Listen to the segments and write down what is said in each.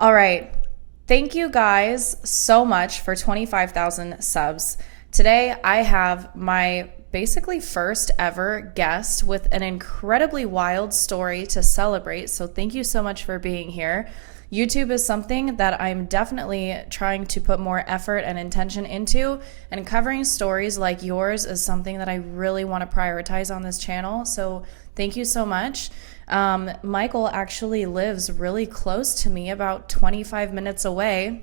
All right. Thank you guys so much for 25,000 subs. Today, I have my basically first ever guest with an incredibly wild story to celebrate. So, thank you so much for being here. YouTube is something that I'm definitely trying to put more effort and intention into, and covering stories like yours is something that I really want to prioritize on this channel. So, thank you so much. Michael actually lives really close to me, about 25 minutes away,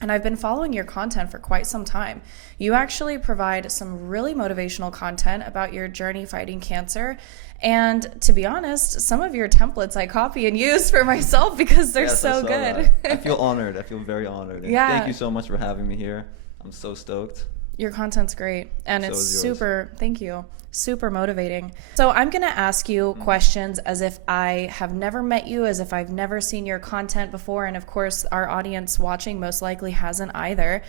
and I've been following your content for quite some time. You actually provide some really motivational content about your journey fighting cancer. And to be honest, some of your templates I copy and use for myself because they're so good. I feel honored. I feel very honored. And Yeah. Thank you so much for having me here. I'm so stoked. Your content's great, and So it's is yours. super, thank you, super motivating. So I'm going to ask you questions as if I have never met you, as if I've never seen your content before, and of course our audience watching most likely hasn't either.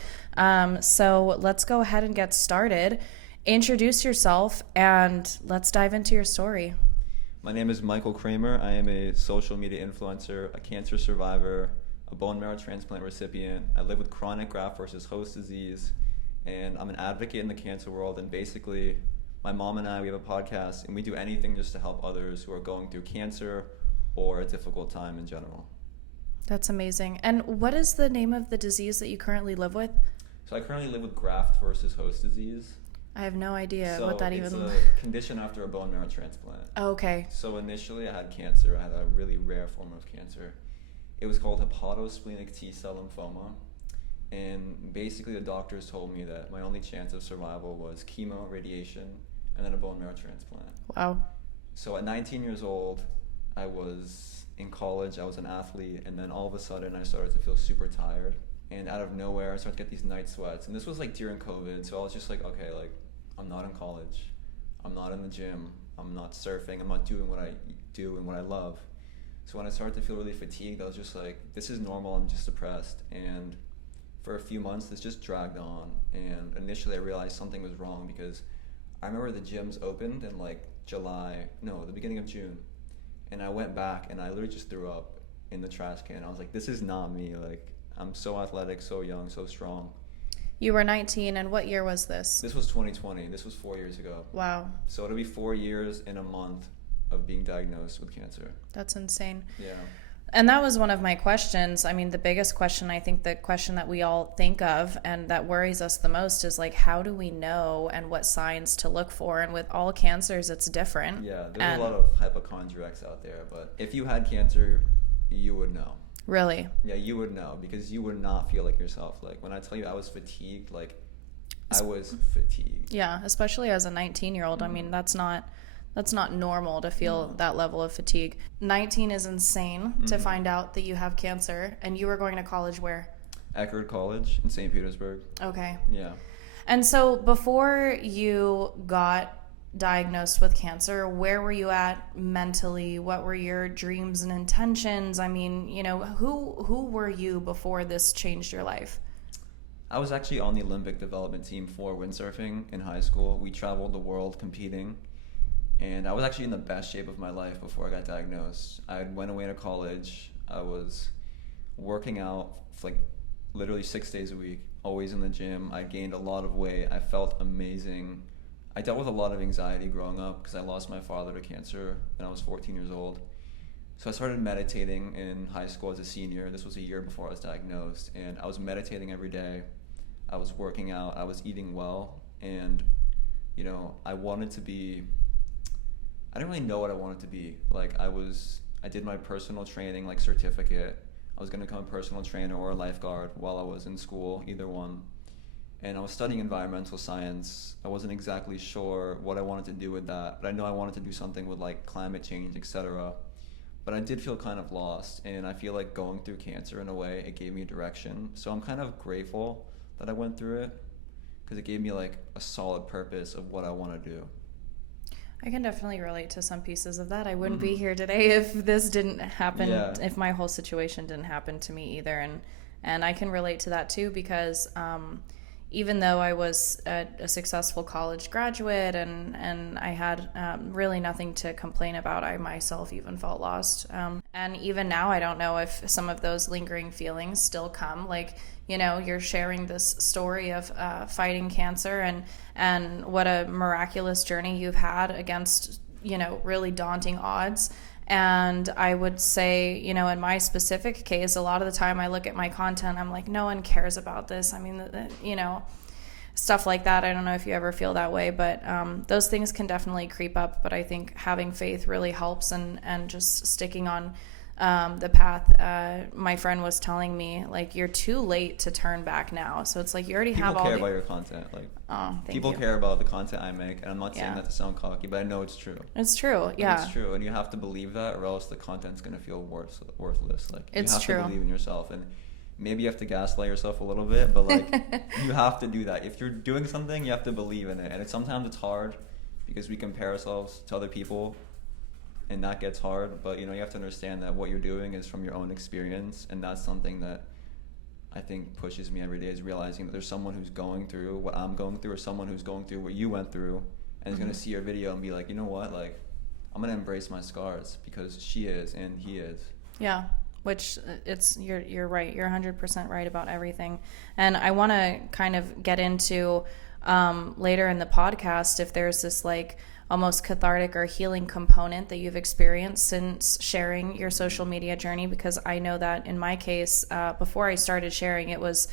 So let's go ahead and get started. Introduce yourself, and let's dive into your story. My name is Michael Cramer. I am a social media influencer, a cancer survivor, a bone marrow transplant recipient. I live with chronic graft versus host disease, and I'm an advocate in the cancer world. And basically, my mom and I, we have a podcast, and we do anything just to help others who are going through cancer or a difficult time in general. That's amazing. And what is the name of the disease that you currently live with? So I currently live with graft versus host disease. I have no idea So what that it's even... a condition after a bone marrow transplant. Oh, okay. So initially I had cancer. I had a really rare form of cancer. It was called hepatosplenic T-cell lymphoma. And basically the doctors told me that my only chance of survival was chemo, radiation, and then a bone marrow transplant. Wow. So at 19 years old, I was in college, I was an athlete, and then all of a sudden I started to feel super tired. And out of nowhere, I started to get these night sweats. And this was like during COVID, so I was just like, okay, like, I'm not in college, I'm not in the gym, I'm not surfing, I'm not doing what I do and what I love. So when I started to feel really fatigued, I was just like, this is normal, I'm just depressed. And for a few months, this just dragged on. And initially I realized something was wrong because I remember the gyms opened in like the beginning of June. And I went back and I literally just threw up in the trash can. I was like, this is not me. Like, I'm so athletic, so young, so strong. You were 19, and what year was this? This was 2020. This was 4 years ago. Wow. So it'll be 4 years in a month of being diagnosed with cancer. That's insane. Yeah. And that was one of my questions. I mean, the biggest question, I think the question that we all think of and that worries us the most is like, how do we know and what signs to look for? And with all cancers, it's different. Yeah, there's a lot of hypochondriacs out there, but if you had cancer, you would know. Really? Yeah, you would know because you would not feel like yourself. Like when I tell you I was fatigued, like I was fatigued. Yeah, especially as a 19-year-old. I mean, that's not normal to feel that level of fatigue. 19 is insane to find out that you have cancer, and you were going to college where? Eckerd College in St. Petersburg. Okay. Yeah. And so before you got diagnosed with cancer, where were you at mentally? What were your dreams and intentions? I mean, you know, who were you before this changed your life? I was actually on the Olympic development team for windsurfing in high school. We traveled the world competing, and I was actually in the best shape of my life before I got diagnosed. I went away to college. I was working out for like literally 6 days a week, always in the gym. I gained a lot of weight. I felt amazing. I dealt with a lot of anxiety growing up because I lost my father to cancer when I was 14 years old. So I started meditating in high school as a senior. This was a year before I was diagnosed, and I was meditating every day. I was working out, I was eating well, and you know, I didn't really know what I wanted to be. Like I did my personal training like certificate. I was gonna become a personal trainer or a lifeguard while I was in school, either one. And I was studying environmental science. I wasn't exactly sure what I wanted to do with that, but I know I wanted to do something with like climate change, etc. But I did feel kind of lost, and I feel like going through cancer in a way, it gave me a direction. So I'm kind of grateful that I went through it because it gave me like a solid purpose of what I want to do. I can definitely relate to some pieces of that. I wouldn't be here today if this didn't happen, if my whole situation didn't happen to me either. And I can relate to that too because even though I was a successful college graduate and I had really nothing to complain about, I myself even felt lost. And even now, I don't know if some of those lingering feelings still come. Like, you know, you're sharing this story of fighting cancer and what a miraculous journey you've had against, you know, really daunting odds. And I would say, you know, in my specific case, a lot of the time I look at my content, I'm like, no one cares about this. I mean, you know, stuff like that. I don't know if you ever feel that way, but those things can definitely creep up. But I think having faith really helps, and just sticking on the path. My friend was telling me, like, you're too late to turn back now. So it's like you already have all People care about your content. Like, people care about the content I make, and I'm not saying that to sound cocky, but I know it's true. It's true, yeah. It's true, and you have to believe that, or else the content's gonna feel worthless. Like, you have true. to believe in yourself, and maybe you have to gaslight yourself a little bit, but like, you have to do that. If you're doing something, you have to believe in it, and sometimes it's hard because we compare ourselves to other people. And that gets hard, but you know, you have to understand that what you're doing is from your own experience, and that's something that I think pushes me every day, is realizing that there's someone who's going through what I'm going through, or someone who's going through what you went through, and is gonna see your video and be like, you know what, like, I'm gonna embrace my scars because she is and he is. Yeah, which you're right. You're 100% right about everything, and I want to kind of get into later in the podcast if there's this like almost cathartic or healing component that you've experienced since sharing your social media journey, because I know that in my case, before I started sharing, it was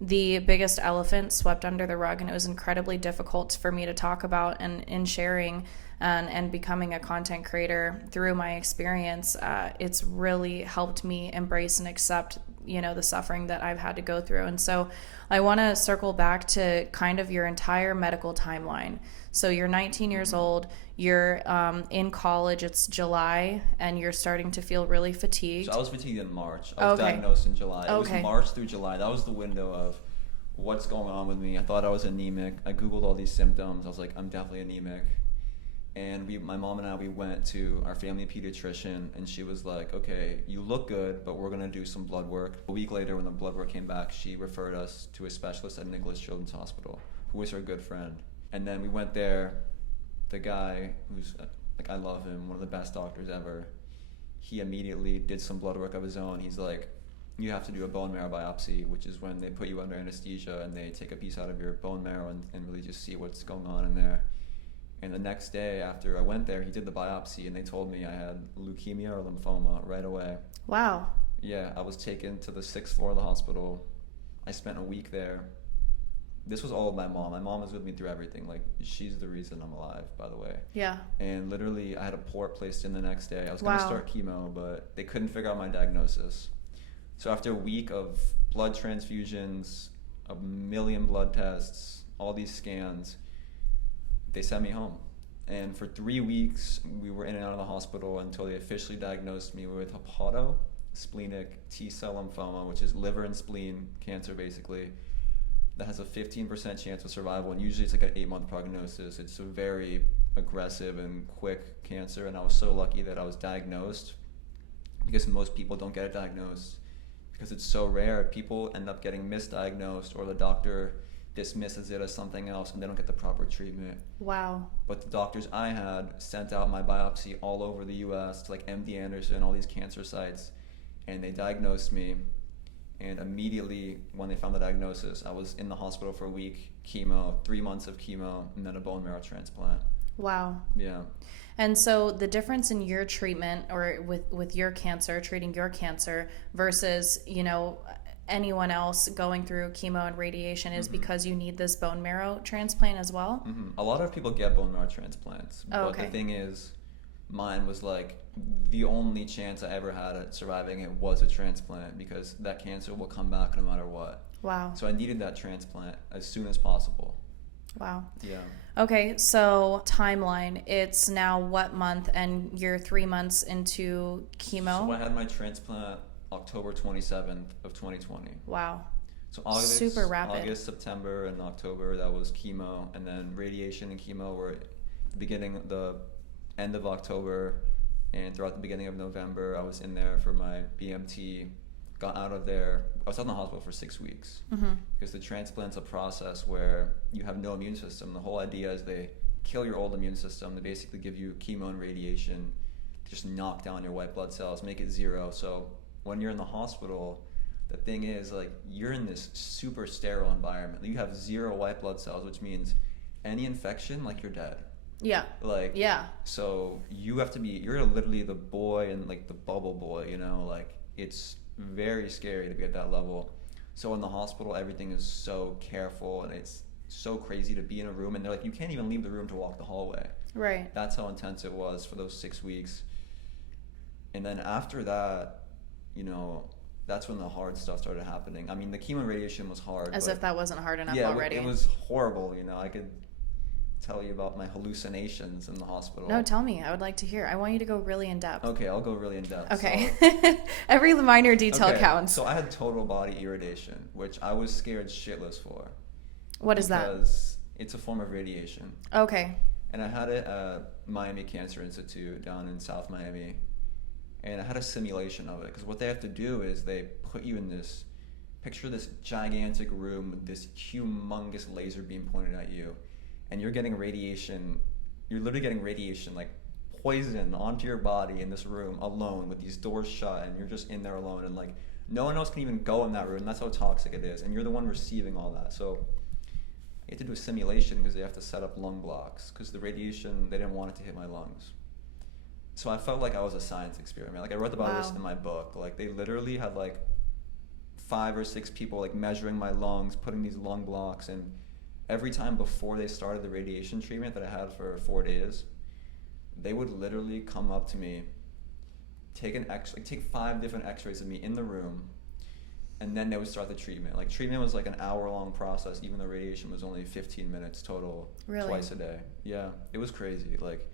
the biggest elephant swept under the rug, and it was incredibly difficult for me to talk about. And in sharing and becoming a content creator through my experience, it's really helped me embrace and accept, you know, the suffering that I've had to go through. And so I want to circle back to kind of your entire medical timeline. So you're 19 years old, you're in college, it's July, and you're starting to feel really fatigued. So I was fatigued in March. I was diagnosed in July. It was March through July. That was the window of what's going on with me. I thought I was anemic. I Googled all these symptoms. I was like, I'm definitely anemic. And my mom and I, we went to our family pediatrician, and she was like, okay, you look good, but we're going to do some blood work. A week later, when the blood work came back, she referred us to a specialist at Nicholas Children's Hospital, who was her good friend. And then we went there. The guy who's, like, I love him, one of the best doctors ever, he immediately did some blood work of his own. He's like, you have to do a bone marrow biopsy, which is when they put you under anesthesia and they take a piece out of your bone marrow and really just see what's going on in there. And the next day after I went there, he did the biopsy, and they told me I had leukemia or lymphoma right away. Wow. Yeah, I was taken to the 6th floor of the hospital. I spent a week there. This was all of my mom. My mom was with me through everything. Like, she's the reason I'm alive, by the way. Yeah. And literally, I had a port placed in the next day. I was going to start chemo, but they couldn't figure out my diagnosis. So after a week of blood transfusions, a million blood tests, all these scans, they sent me home. And for 3 weeks, we were in and out of the hospital until they officially diagnosed me with hepatosplenic T-cell lymphoma, which is liver and spleen cancer, basically. That has a 15% chance of survival, and usually it's like an 8-month prognosis. It's a very aggressive and quick cancer, and I was so lucky that I was diagnosed, because most people don't get it diagnosed because it's so rare. People end up getting misdiagnosed, or the doctor dismisses it as something else, and they don't get the proper treatment. Wow. But the doctors I had sent out my biopsy all over the US to like MD Anderson, all these cancer sites, and they diagnosed me. And immediately when they found the diagnosis, I was in the hospital for a week, chemo, 3 months of chemo, and then a bone marrow transplant. Wow. Yeah. And so the difference in your treatment, or with your cancer, treating your cancer versus, you know, anyone else going through chemo and radiation is because you need this bone marrow transplant as well? A lot of people get bone marrow transplants, but the thing is, mine was like the only chance I ever had at surviving it was a transplant, because that cancer will come back no matter what. Wow. So I needed that transplant as soon as possible. Wow. Yeah. Okay, so timeline. It's now what month, and you're 3 months into chemo? So I had my transplant October 27th of 2020. Wow. So super rapid. August, September, and October, that was chemo, and then radiation and chemo were the end of October, and throughout the beginning of November, I was in there for my BMT got out of there. I was out in the hospital for 6 weeks because the transplant's a process where you have no immune system. The whole idea is they kill your old immune system. They basically give you chemo and radiation to just knock down your white blood cells, make it zero. So when you're in the hospital, the thing is, like, you're in this super sterile environment. You have zero white blood cells, which means any infection, like, you're dead. Yeah. Like, yeah. So you have to be, you're literally the boy and, like, the bubble boy, you know? Like, it's very scary to be at that level. So in the hospital, everything is so careful, and it's so crazy to be in a room, and they're like, you can't even leave the room to walk the hallway. Right. That's how intense it was for those 6 weeks. And then after that, you know, that's when the hard stuff started happening. I mean, the chemo and radiation was hard. As if that wasn't hard enough already. Yeah, it was horrible. You know, I could tell you about my hallucinations in the hospital. No, tell me. I would like to hear. I want you to go really in depth. Okay, I'll go really in depth. Okay. So, every minor detail counts. So I had total body irritation, which I was scared shitless for. What is that? Because it's a form of radiation. Okay. And I had it at Miami Cancer Institute down in South Miami. And I had a simulation of it, because what they have to do is they put you in this, picture this gigantic room with this humongous laser beam pointed at you, and you're getting radiation, you're literally getting radiation, like poison onto your body in this room alone with these doors shut, and you're just in there alone, and like no one else can even go in that room. That's how toxic it is, and you're the one receiving all that. So you have to do a simulation because they have to set up lung blocks, because the radiation, they didn't want it to hit my lungs. So I felt like I was a science experiment. Like, I wrote about this in my book. Like, they literally had like 5 or 6 people like measuring my lungs, putting these lung blocks, and every time before they started the radiation treatment that I had for 4 days, they would literally come up to me, take 5 different x-rays of me in the room, and then they would start the treatment. Like, treatment was like an hour-long process, even though radiation was only 15 minutes total, twice a day. Yeah, it was crazy. Like,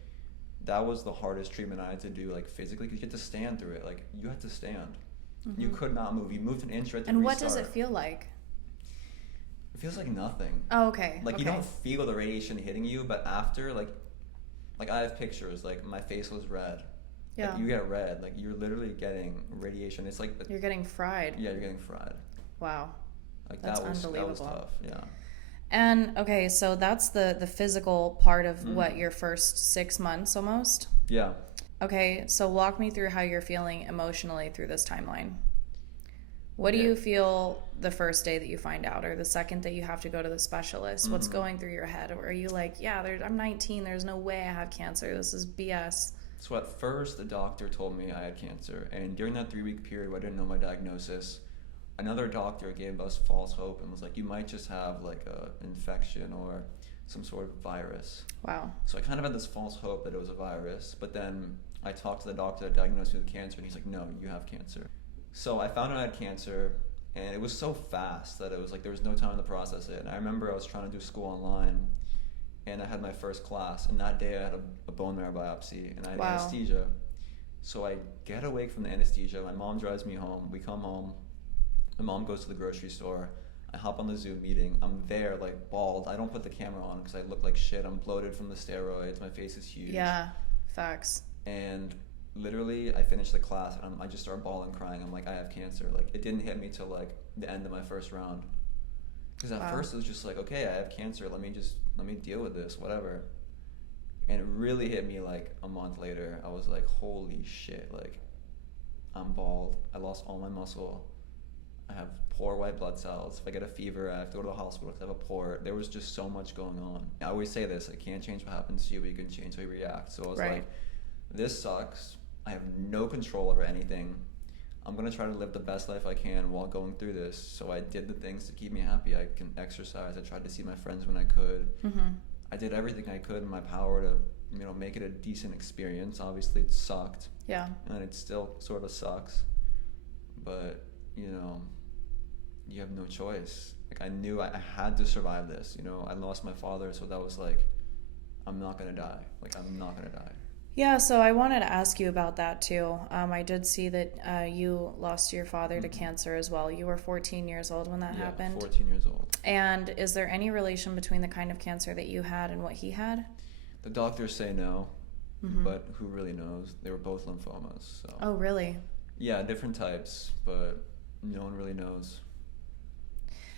that was the hardest treatment I had to do, like, physically, because you had to stand through it. Like, you had to stand. You could not move. You moved an inch, right to And restart. what does it feel like? It feels like nothing. Oh, okay. Like, you don't feel the radiation hitting you, but after, like I have pictures, like, my face was red. Yeah. Like, you get red. Like, you're literally getting radiation. It's like... You're getting fried. Yeah, you're getting fried. Wow. Like, That's unbelievable. That was tough, yeah. And, okay, so that's the physical part of what, your first 6 months almost? Yeah. Okay, so walk me through how you're feeling emotionally through this timeline. What do you feel the first day that you find out, or the second that you have to go to the specialist? What's going through your head? Or are you like, yeah, I'm 19, there's no way I have cancer, this is BS? So at first, the doctor told me I had cancer, and during that 3-week period where I didn't know my diagnosis, another doctor gave us false hope and was like, you might just have like an infection or some sort of virus. Wow. So I kind of had this false hope that it was a virus, but then I talked to the doctor that diagnosed me with cancer, and he's like, no, you have cancer. So I found out I had cancer, and it was so fast that it was like there was no time to process it. And I remember I was trying to do school online, and I had my first class, and that day I had a bone marrow biopsy, and I had anesthesia. So I get awake from the anesthesia, my mom drives me home, we come home, my mom goes to the grocery store, I hop on the Zoom meeting, I'm there like bald, I don't put the camera on because I look like shit, I'm bloated from the steroids, my face is huge. Yeah, facts. And literally I finished the class and I just start bawling, crying. I'm like, I have cancer. Like, it didn't hit me till like the end of my first round, because at first it was just like, okay, I have cancer, let me deal with this, whatever. And it really hit me like a month later. I was like, holy shit, like, I'm bald, I lost all my muscle, I have poor white blood cells, if I get a fever I have to go to the hospital because I have a port. There was just so much going on. I always say this, I can't change what happens to you, but you can change how you react. So I was like, this sucks, I have no control over anything, I'm going to try to live the best life I can while going through this. So I did the things to keep me happy. I can exercise, I tried to see my friends when I could. I did everything I could in my power to, you know, make it a decent experience. Obviously it sucked. Yeah. And it still sort of sucks. But, you know, you have no choice. Like, I knew I had to survive this. You know, I lost my father, so that was like, I'm not going to die. Like, I'm not going to die. Yeah, so I wanted to ask you about that too. I did see that you lost your father to cancer as well. You were 14 years old when that happened. 14 years old. And is there any relation between the kind of cancer that you had and what he had? The doctors say no, but who really knows? They were both lymphomas. So. Oh, really? Yeah, different types, but No one really knows.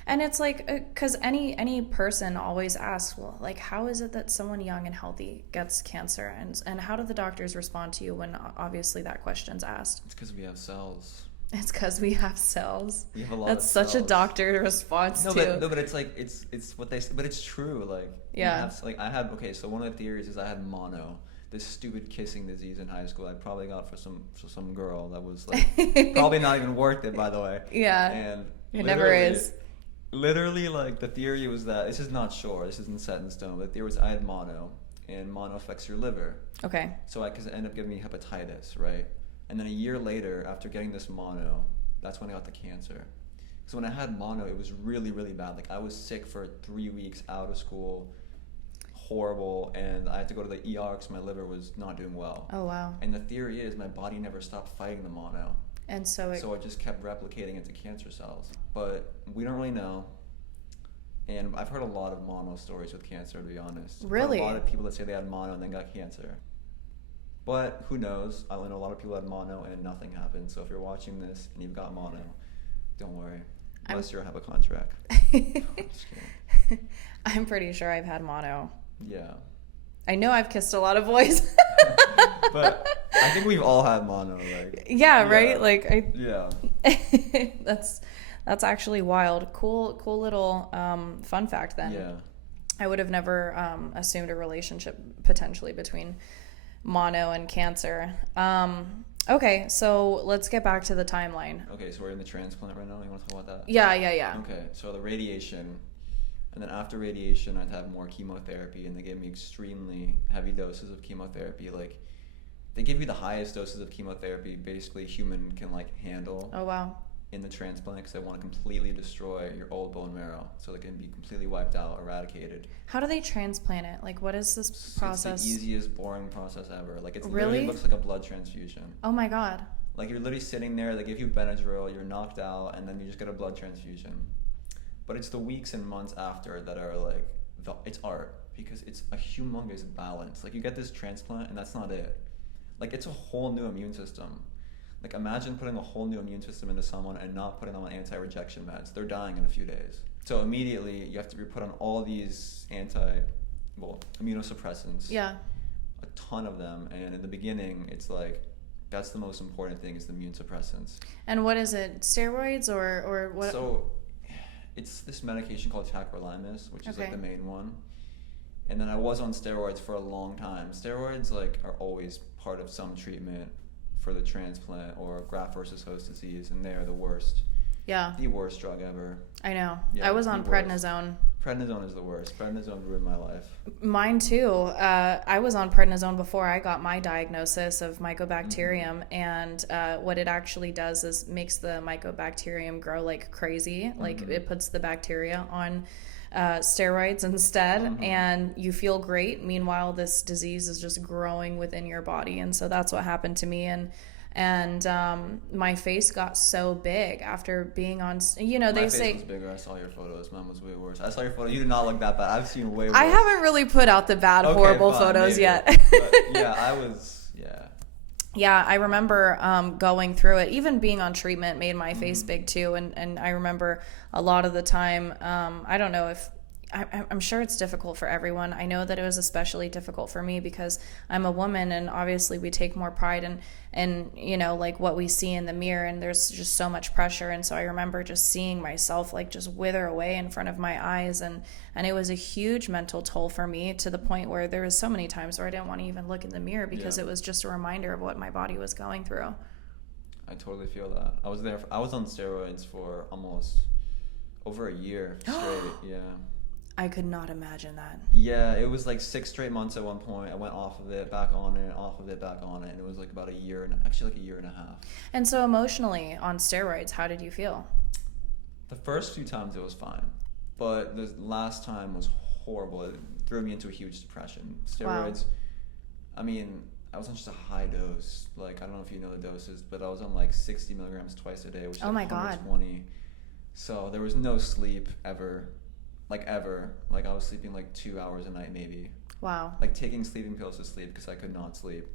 And it's like, because any person always asks, well, like, how is it that someone young and healthy gets cancer, and how do the doctors respond to you when obviously that question's asked? It's because we have cells. It's because we have cells. We have a lot That's of such cells. a doctor response too. But it's like it's what they say, but it's true. Like Yeah. So one of the theories is I had mono, this stupid kissing disease in high school. I probably got for some girl that was like probably not even worth it, by the way. Yeah. And it never is. Literally, like the theory was that this is not sure. This isn't set in stone. But the theory was I had mono, and mono affects your liver. Okay. So I could end up getting me hepatitis, right? And then a year later, after getting this mono, that's when I got the cancer. So when I had mono, it was really, really bad. Like I was sick for 3 weeks, out of school, horrible, and I had to go to the ER because my liver was not doing well. Oh wow. And the theory is my body never stopped fighting the mono. And so it just kept replicating into cancer cells. But we don't really know. And I've heard a lot of mono stories with cancer, to be honest. Really? A lot of people that say they had mono and then got cancer. But who knows? I know a lot of people had mono and nothing happened. So if you're watching this and you've got mono, don't worry. Unless you have a contract. Just kidding. I'm pretty sure I've had mono. Yeah. I know I've kissed a lot of boys. But I think we've all had mono. Yeah, right? Like Yeah. That's actually wild. Cool little fun fact then. Yeah. I would have never assumed a relationship potentially between mono and cancer. Okay, so let's get back to the timeline. Okay, so we're in the transplant right now. You want to talk about that? Yeah. Okay, so the radiation, and then after radiation, I'd have more chemotherapy, and they gave me extremely heavy doses of chemotherapy. Like, they give you the highest doses of chemotherapy basically a human can like handle. Oh wow. In the transplant, because they want to completely destroy your old bone marrow, so they can be completely wiped out, eradicated. How do they transplant it? Like, what is this process? It's the easiest, boring process ever. Like, it really literally looks like a blood transfusion. Oh my god. Like, you're literally sitting there, they give you Benadryl, you're knocked out, and then you just get a blood transfusion. But it's the weeks and months after that are like, it's art, because it's a humongous balance. Like, you get this transplant, and that's not it. Like, it's a whole new immune system. Like, imagine putting a whole new immune system into someone and not putting them on anti-rejection meds. They're dying in a few days. So immediately, you have to be put on all these immunosuppressants. Yeah. A ton of them. And in the beginning, it's like, that's the most important thing is the immune suppressants. And what is it? Steroids or what? So, it's this medication called tacrolimus, which is like the main one. And then I was on steroids for a long time. Steroids like are always part of some treatment for the transplant or graft versus host disease, and they are the worst. Yeah. The worst drug ever. I know. Yeah, I was on prednisone. Prednisone is the worst. Prednisone ruined my life. Mine too. I was on prednisone before I got my diagnosis of mycobacterium, and what it actually does is makes the mycobacterium grow like crazy. Like it puts the bacteria on steroids instead, and you feel great. Meanwhile, this disease is just growing within your body, and so that's what happened to me. And my face got so big after being on. They say my face was bigger. I saw your photos. Mine was way worse. I saw your photo. You did not look that bad. I've seen way worse. I haven't really put out the bad, horrible photos yet. But yeah, I was. Yeah. Yeah, I remember going through it. Even being on treatment made my face big too. And I remember a lot of the time, I don't know if, I'm sure it's difficult for everyone. I know that it was especially difficult for me because I'm a woman, and obviously we take more pride in like what we see in the mirror, and there's just so much pressure. And so I remember just seeing myself like just wither away in front of my eyes, and it was a huge mental toll for me, to the point where there was so many times where I didn't want to even look in the mirror because it was just a reminder of what my body was going through. I totally feel that. I was on steroids for almost over a year straight. Yeah. I could not imagine that. Yeah, it was like 6 straight months at one point. I went off of it, back on it, off of it, back on it, and it was like about a year and a half. And so emotionally on steroids, how did you feel? The first few times it was fine, but the last time was horrible. It threw me into a huge depression. Steroids, wow. I mean, I was on just a high dose. Like, I don't know if you know the doses, but I was on like 60 milligrams twice a day, which is like 120. So there was no sleep ever. Like I was sleeping like 2 hours a night maybe. Wow. Like taking sleeping pills to sleep because I could not sleep.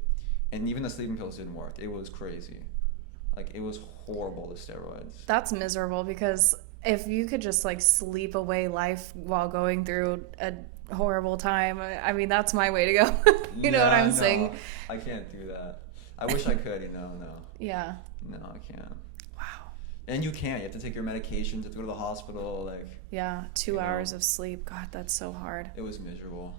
And even the sleeping pills didn't work. It was crazy. Like, it was horrible, the steroids. That's miserable because if you could just like sleep away life while going through a horrible time, I mean, that's my way to go. You know what I'm saying? I can't do that. I wish I could, no. Yeah. No, I can't. Wow. And you can't. You have to take your medications, you have to go to the hospital, like... Yeah, 2 hours of sleep. God, that's so hard. It was miserable.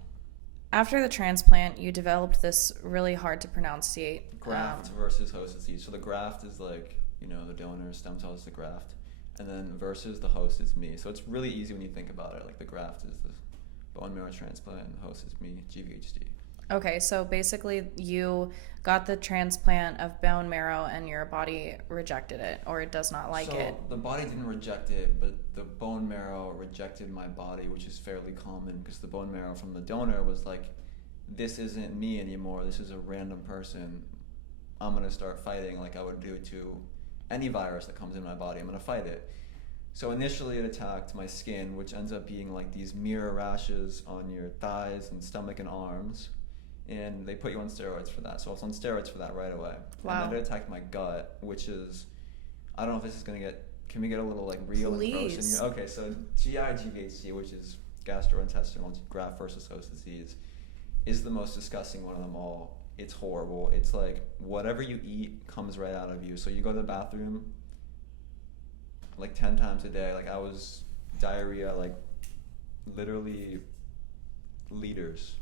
After the transplant, you developed this really hard to pronunciate... Graft versus host disease. So the graft is like, the donor stem cell is the graft. And then versus the host is me. So it's really easy when you think about it. Like, the graft is the bone marrow transplant and the host is me, GVHD. Okay, so basically you got the transplant of bone marrow and your body rejected it, or it does not like it. So the body didn't reject it, but the bone marrow rejected my body, which is fairly common because the bone marrow from the donor was like, this isn't me anymore, this is a random person. I'm going to start fighting like I would do to any virus that comes in my body. I'm going to fight it. So initially it attacked my skin, which ends up being like these mirror rashes on your thighs and stomach and arms. And they put you on steroids for that. So I was on steroids for that right away. Wow. And then it attacked my gut, which is, I don't know if this is going to get, can we get a little like real and gross in here? Okay, so GI-GVHD, which is gastrointestinal graft versus host disease, is the most disgusting one of them all. It's horrible. It's like whatever you eat comes right out of you. So you go to the bathroom like 10 times a day. Like, I was diarrhea, like literally liters.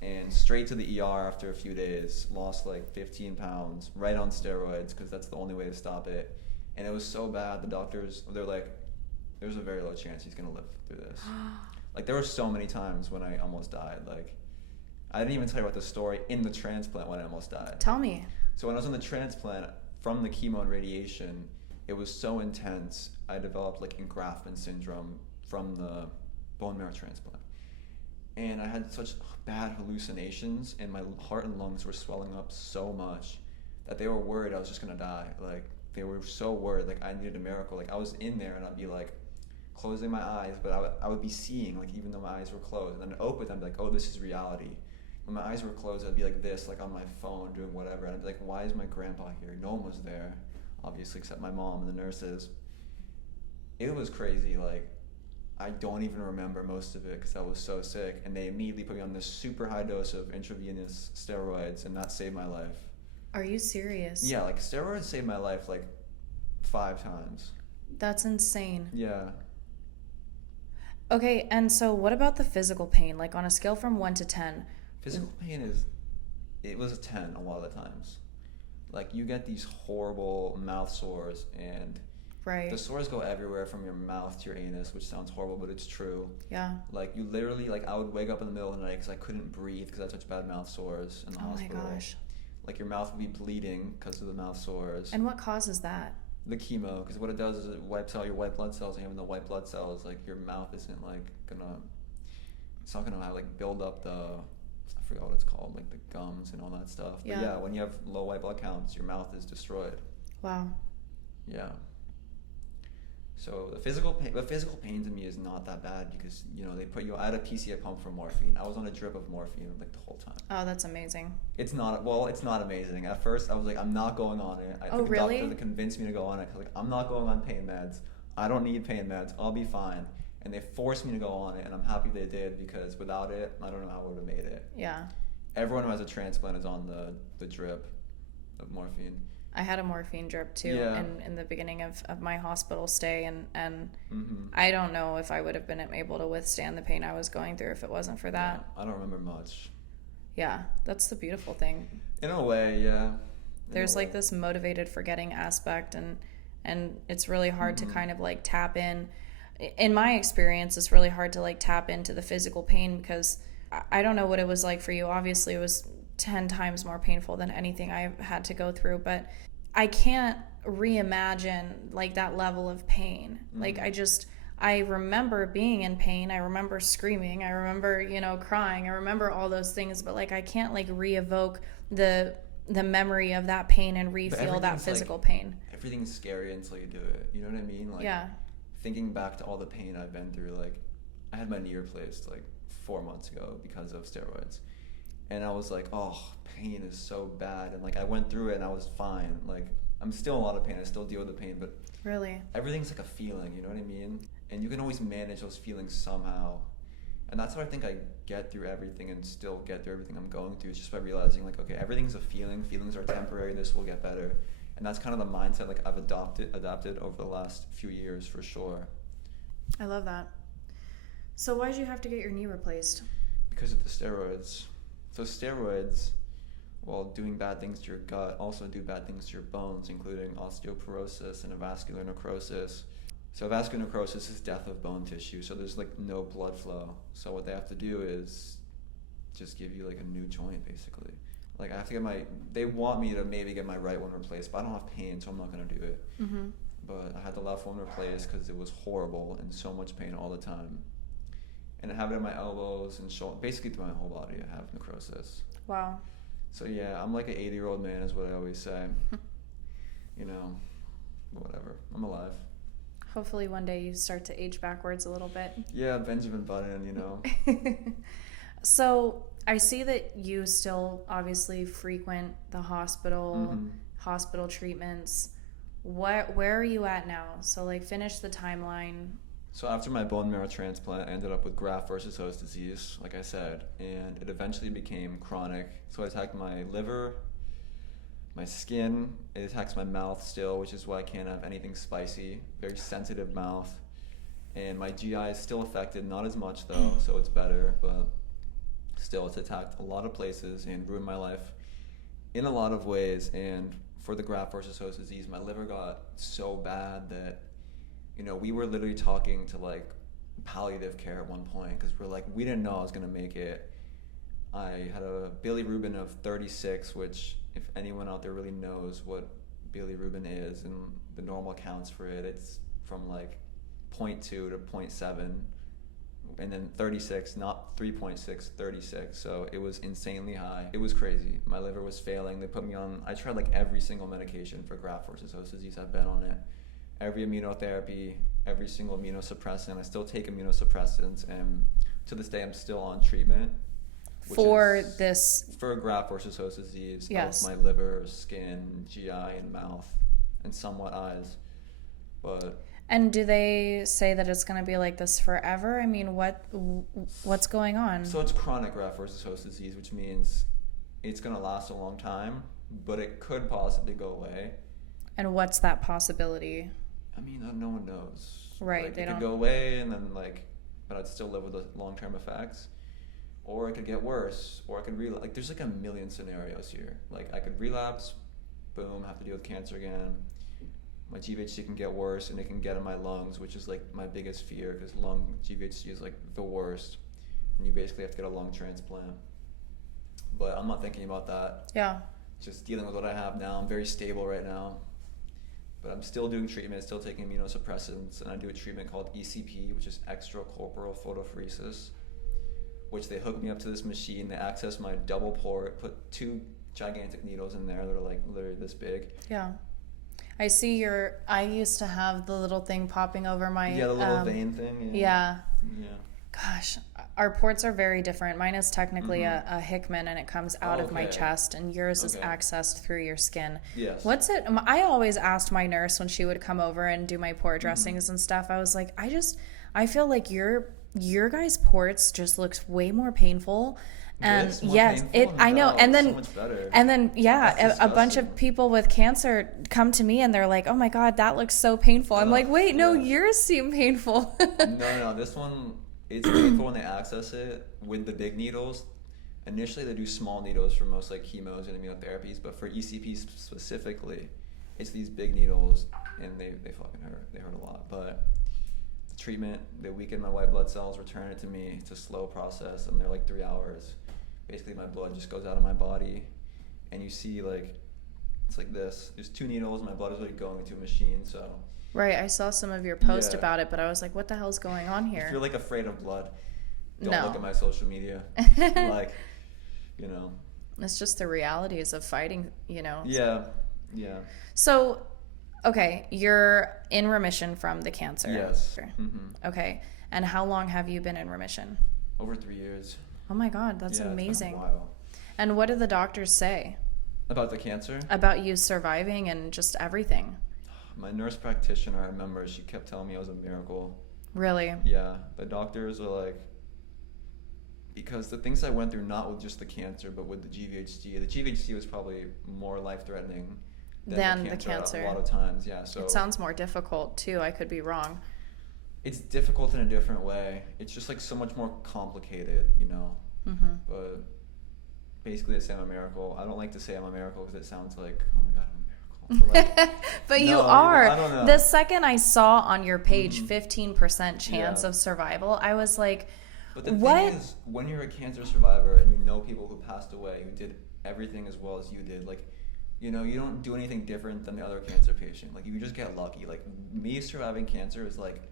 And straight to the ER after a few days, lost like 15 pounds, right on steroids, because that's the only way to stop it. And it was so bad, the doctors, they're like, there's a very low chance he's going to live through this. Like, there were so many times when I almost died. Like, I didn't even tell you about the story in the transplant when I almost died. Tell me. So when I was on the transplant, from the chemo and radiation, it was so intense, I developed like engraftment syndrome from the bone marrow transplant. And I had such bad hallucinations, and my heart and lungs were swelling up so much that they were worried I was just gonna die. Like, they were so worried, like I needed a miracle. Like, I was in there and I'd be like closing my eyes, but I would be seeing, like, even though my eyes were closed. And then I'd open them, I'd be like, oh, this is reality. When my eyes were closed, I'd be like this, like on my phone doing whatever. And I'd be like, why is my grandpa here? No one was there, obviously, except my mom and the nurses. It was crazy. Like, I don't even remember most of it because I was so sick. And they immediately put me on this super high dose of intravenous steroids, and that saved my life. Are you serious? Yeah, like, steroids saved my life like 5 times. That's insane. Yeah. Okay, and so what about the physical pain? Like, on a scale from 1 to 10. Physical pain it was a 10 a lot of the times. Like, you get these horrible mouth sores, and right. The sores go everywhere from your mouth to your anus, which sounds horrible, but it's true. Yeah. Like, you literally, like, I would wake up in the middle of the night because I couldn't breathe because I had such bad mouth sores in the hospital. Oh my gosh. Like, your mouth would be bleeding because of the mouth sores. And what causes that? The chemo, because what it does is it wipes out your white blood cells, and having the white blood cells, like, your mouth isn't, like, it's not gonna have, like, build up I forgot what it's called, like the gums and all that stuff. Yeah. But yeah, when you have low white blood counts, your mouth is destroyed. Wow. Yeah. So the physical pain to me is not that bad because, they put you, I had a PCA pump for morphine. I was on a drip of morphine like the whole time. Oh, that's amazing. It's not amazing. At first I was like, I'm not going on it. I took a doctor that convinced me to go on it. Like, I'm not going on pain meds. I don't need pain meds. I'll be fine. And they forced me to go on it, and I'm happy they did because without it, I don't know how I would have made it. Yeah. Everyone who has a transplant is on the drip of morphine. I had a morphine drip too in the beginning of my hospital stay, and I don't know if I would have been able to withstand the pain I was going through if it wasn't for that. Yeah, I don't remember much. Yeah, that's the beautiful thing. In a way, yeah. There's like this motivated forgetting aspect, and it's really hard to kind of like tap in. In my experience, it's really hard to like tap into the physical pain because I don't know what it was like for you. Obviously, it was 10 times more painful than anything I've had to go through, but I can't reimagine like that level of pain. Like, I remember being in pain. I remember screaming. I remember, crying. I remember all those things, but like I can't like re-evoke the memory of that pain and re-feel that physical pain. Everything's scary until you do it. You know what I mean? Like, yeah. Thinking back to all the pain I've been through, like, I had my knee replaced like 4 months ago because of steroids. And I was like, oh, pain is so bad. And like, I went through it and I was fine. Like, I'm still in a lot of pain. I still deal with the pain, but Really? everything's like a feeling, you know what I mean? And you can always manage those feelings somehow. And that's what I think I get through everything and still get through everything I'm going through, just by realizing like, okay, everything's a feeling. Feelings are temporary. This will get better. And that's kind of the mindset like I've adapted over the last few years for sure. I love that. So why did you have to get your knee replaced? Because of the steroids. So steroids, while doing bad things to your gut, also do bad things to your bones, including osteoporosis and avascular necrosis. So vascular necrosis is death of bone tissue, so there's like no blood flow. So what they have to do is just give you like a new joint, basically. Like I have to they want me to maybe get my right one replaced, but I don't have pain, so I'm not gonna do it. Mm-hmm. But I had the left one replaced because it was horrible and so much pain all the time. And I have it in my elbows and shoulder, basically through my whole body I have necrosis. Wow. So yeah, I'm like an 80-year-old man is what I always say. You know, whatever. I'm alive. Hopefully one day you start to age backwards a little bit. Yeah, Benjamin Button, you know. So I see that you still obviously frequent the hospital, Mm-hmm. hospital treatments. Where are you at now? So like finish the timeline. So after my bone marrow transplant, I ended up with graft versus host disease, like I said, and it eventually became chronic. So it attacked my liver, my skin, it attacks my mouth still, which is why I can't have anything spicy, very sensitive mouth. And my GI is still affected, not as much though, so it's better, but still it's attacked a lot of places and ruined my life in a lot of ways. And for the graft versus host disease, my liver got so bad that, you know, we were literally talking to like palliative care at one point because we're like, we didn't know I was gonna make it. I had a bilirubin of 36, which if anyone out there really knows what bilirubin is and the normal counts for it, it's from like 0.2 to 0.7, and then 36, not 3.6, 36. So it was insanely high. It was crazy. My liver was failing. They put me on, I tried like every single medication for graft versus host disease. I've been on it. Every immunotherapy, every single immunosuppressant. I still take immunosuppressants, and to this day I'm still on treatment. For graft versus host disease. Yes. Of my liver, skin, GI, and mouth, and somewhat eyes. And do they say that it's going to be like this forever? I mean, what's going on? So it's chronic graft versus host disease, which means it's going to last a long time, but it could possibly go away. And what's that possibility? I mean, no one knows. Right. Like, they it don't could go away, and then but I'd still live with the long-term effects. Or it could get worse, or I could relapse. Like, there's like a million scenarios here. Like, I could relapse, boom, have to deal with cancer again. My GVHD can get worse, and it can get in my lungs, which is like my biggest fear, because lung GVHD is like the worst, and you basically have to get a lung transplant. But I'm not thinking about that. Yeah. Just dealing with what I have now. I'm very stable right now. But I'm still doing treatment, still taking immunosuppressants, and I do a treatment called ECP, which is extracorporeal photopheresis, which they hook me up to this machine. They access my double port, put 2 gigantic needles in there that are like literally this big. Yeah. I see I used to have the little thing popping over my... Yeah, the little vein thing. Yeah. Yeah. Gosh, our ports are very different. Mine is technically a Hickman, and it comes out of my chest, and yours is accessed through your skin. Yes. What's it? I always asked my nurse when she would come over and do my port dressings and stuff. I was like, I feel like your guys' ports just looks way more painful. And yes, I know. And then, so much better. And then, yeah, a bunch of people with cancer come to me and they're like, "Oh my God, that looks so painful." I'm like, "Wait, no, yours seem painful." No, this one, it's painful when they access it with the big needles. Initially, they do small needles for most like chemos and immunotherapies, but for ECP specifically, it's these big needles, and they fucking hurt. They hurt a lot, but the treatment, they weaken my white blood cells, return it to me. It's a slow process, and they're like 3 hours. Basically, my blood just goes out of my body, and you see like, it's like this. There's 2 needles, my blood is really going into a machine, so. Right, I saw some of your posts about it, but I was like, what the hell's going on here? If you're like afraid of blood, don't No. look at my social media. Like, you know. It's just the realities of fighting, you know. Yeah. So, okay, you're in remission from the cancer. Yes. Okay, and how long have you been in remission? Over 3 years. Oh my God, that's amazing. It's been a while. And what did the doctors say? About the cancer? About you surviving and just everything. My nurse practitioner, I remember, she kept telling me I was a miracle. Really? Yeah, the doctors are like, because the things I went through, not with just the cancer, but with the GVHD. The GVHD was probably more life-threatening than the cancer. A lot of times, yeah. So it sounds more difficult too. I could be wrong. It's difficult in a different way. It's just like so much more complicated, you know. Mm-hmm. But basically, they say I'm a miracle. I don't like to say I'm a miracle because it sounds like, oh my God, I'm a miracle. But, like, but no, you are. I don't know. The second I saw on your page 15% chance of survival, I was like, but the thing is, when you're a cancer survivor and you know people who passed away who did everything as well as you did, like, you know, you don't do anything different than the other cancer patient. Like, you just get lucky. Like, me surviving cancer is like,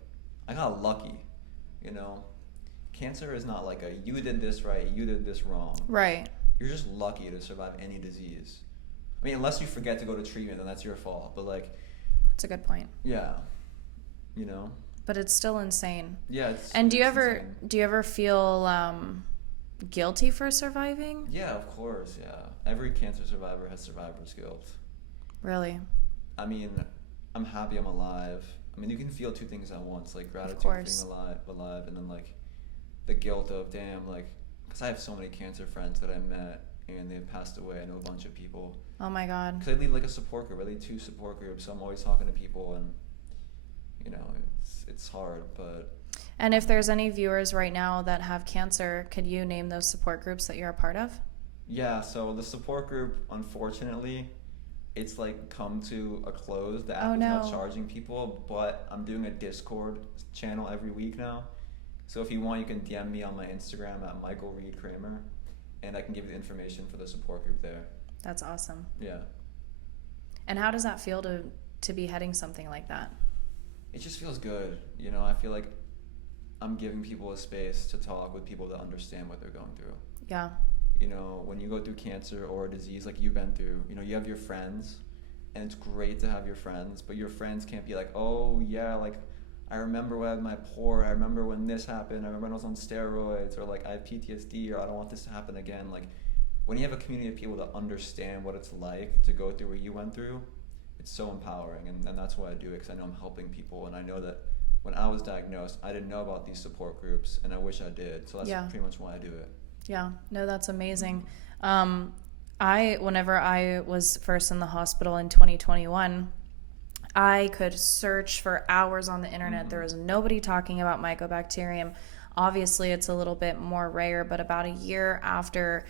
I got lucky, you know? Cancer is not like you did this right, you did this wrong. Right. You're just lucky to survive any disease. I mean, unless you forget to go to treatment, then that's your fault. But, like... That's a good point. Yeah. You know? But it's still insane. Yeah, And do you ever feel guilty for surviving? Yeah, of course, yeah. Every cancer survivor has survivor's guilt. Really? I mean, I'm happy I'm alive. I mean, you can feel two things at once, like gratitude for being alive, and then like the guilt of, damn, like, because I have so many cancer friends that I met and they've passed away. I know a bunch of people. Oh my God. Because I lead like a support group. I lead 2 support groups, so I'm always talking to people, and you know, it's hard, but. And if there's any viewers right now that have cancer, could you name those support groups that you're a part of? Yeah, so the support group, unfortunately, it's like come to a close. The app is not charging people, but I'm doing a Discord channel every week now. So if you want, you can DM me on my Instagram at Michael Cramer, and I can give you the information for the support group there. That's awesome. Yeah. And how does that feel to be heading something like that? It just feels good. You know, I feel like I'm giving people a space to talk with people that understand what they're going through. Yeah. You know, when you go through cancer or a disease like you've been through, you know, you have your friends, and it's great to have your friends, but your friends can't be like, oh, yeah, like, I remember when I had my port, I remember when this happened, I remember when I was on steroids, or like, I have PTSD, or I don't want this to happen again. Like, when you have a community of people that understand what it's like to go through what you went through, it's so empowering, and that's why I do it, because I know I'm helping people, and I know that when I was diagnosed, I didn't know about these support groups, and I wish I did, so that's pretty much why I do it. Yeah, no, that's amazing. Whenever I was first in the hospital in 2021, I could search for hours on the internet. Mm-hmm. There was nobody talking about mycobacterium. Obviously, it's a little bit more rare, but about a year after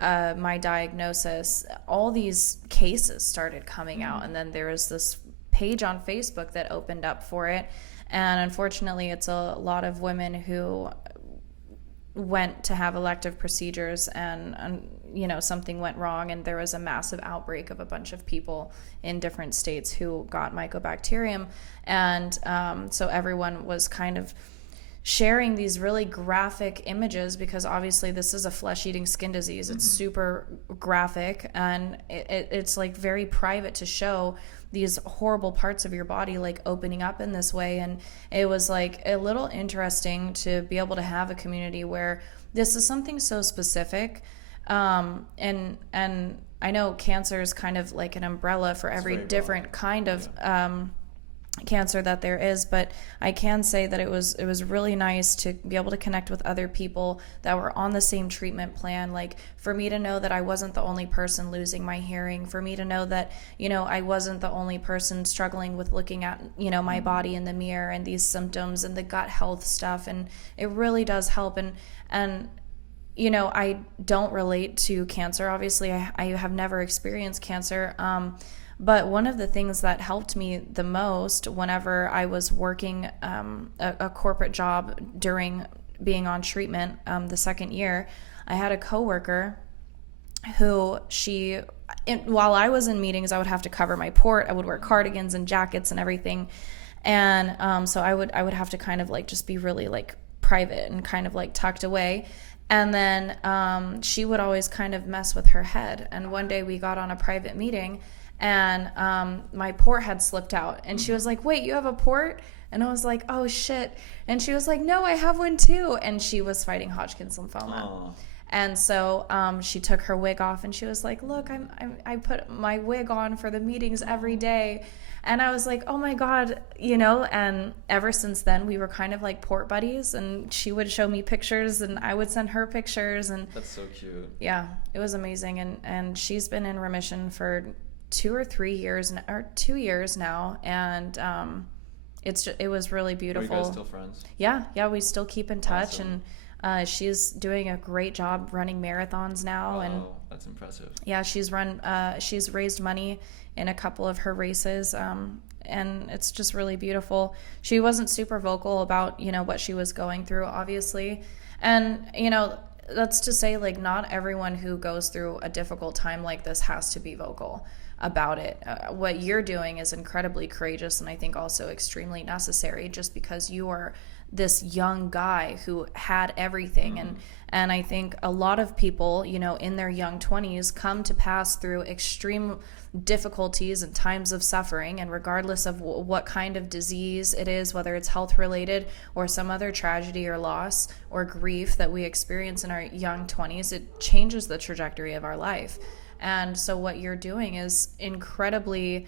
my diagnosis, all these cases started coming out, and then there was this page on Facebook that opened up for it, and unfortunately, it's a lot of women who went to have elective procedures and you know, something went wrong, and there was a massive outbreak of a bunch of people in different states who got mycobacterium, and so everyone was kind of sharing these really graphic images, because obviously this is a flesh-eating skin disease. It's super graphic, and it's like very private to show these horrible parts of your body like opening up in this way. And it was like a little interesting to be able to have a community where this is something so specific, and I know cancer is kind of like an umbrella for every different kind of cancer that there is, but I can say that it was really nice to be able to connect with other people that were on the same treatment plan. Like, for me to know that I wasn't the only person losing my hearing, for me to know that, you know, I wasn't the only person struggling with looking at, you know, my body in the mirror and these symptoms and the gut health stuff, and it really does help. And you know, I don't relate to cancer. Obviously, I have never experienced cancer. But one of the things that helped me the most whenever I was working a corporate job during being on treatment the second year, I had a coworker who while I was in meetings, I would have to cover my port. I would wear cardigans and jackets and everything. And so I would have to kind of like just be really like private and kind of like tucked away. And then she would always kind of mess with her head. And one day we got on a private meeting, and my port had slipped out, and she was like, wait, you have a port? And I was like, oh shit. And she was like, no, I have one too. And she was fighting Hodgkin's lymphoma. Aww. And so she took her wig off and she was like, look, I put my wig on for the meetings every day. And I was like, oh my God, and ever since then we were kind of like port buddies, and she would show me pictures and I would send her pictures. And That's so cute. yeah, it was amazing. And she's been in remission for 2 years now. And it was really beautiful. Are you guys still friends? Yeah, we still keep in touch. Awesome. And she's doing a great job running marathons now. Wow, And that's impressive. yeah, she's raised money in a couple of her races, and it's just really beautiful. She wasn't super vocal about what she was going through, obviously, and that's to say, like, not everyone who goes through a difficult time like this has to be vocal about it. What you're doing is incredibly courageous, and I think also extremely necessary, just because you are this young guy who had everything. And I think a lot of people, in their young 20s come to pass through extreme difficulties and times of suffering, and regardless of what kind of disease it is, whether it's health related or some other tragedy or loss or grief that we experience in our young 20s, it changes the trajectory of our life. And so what you're doing is incredibly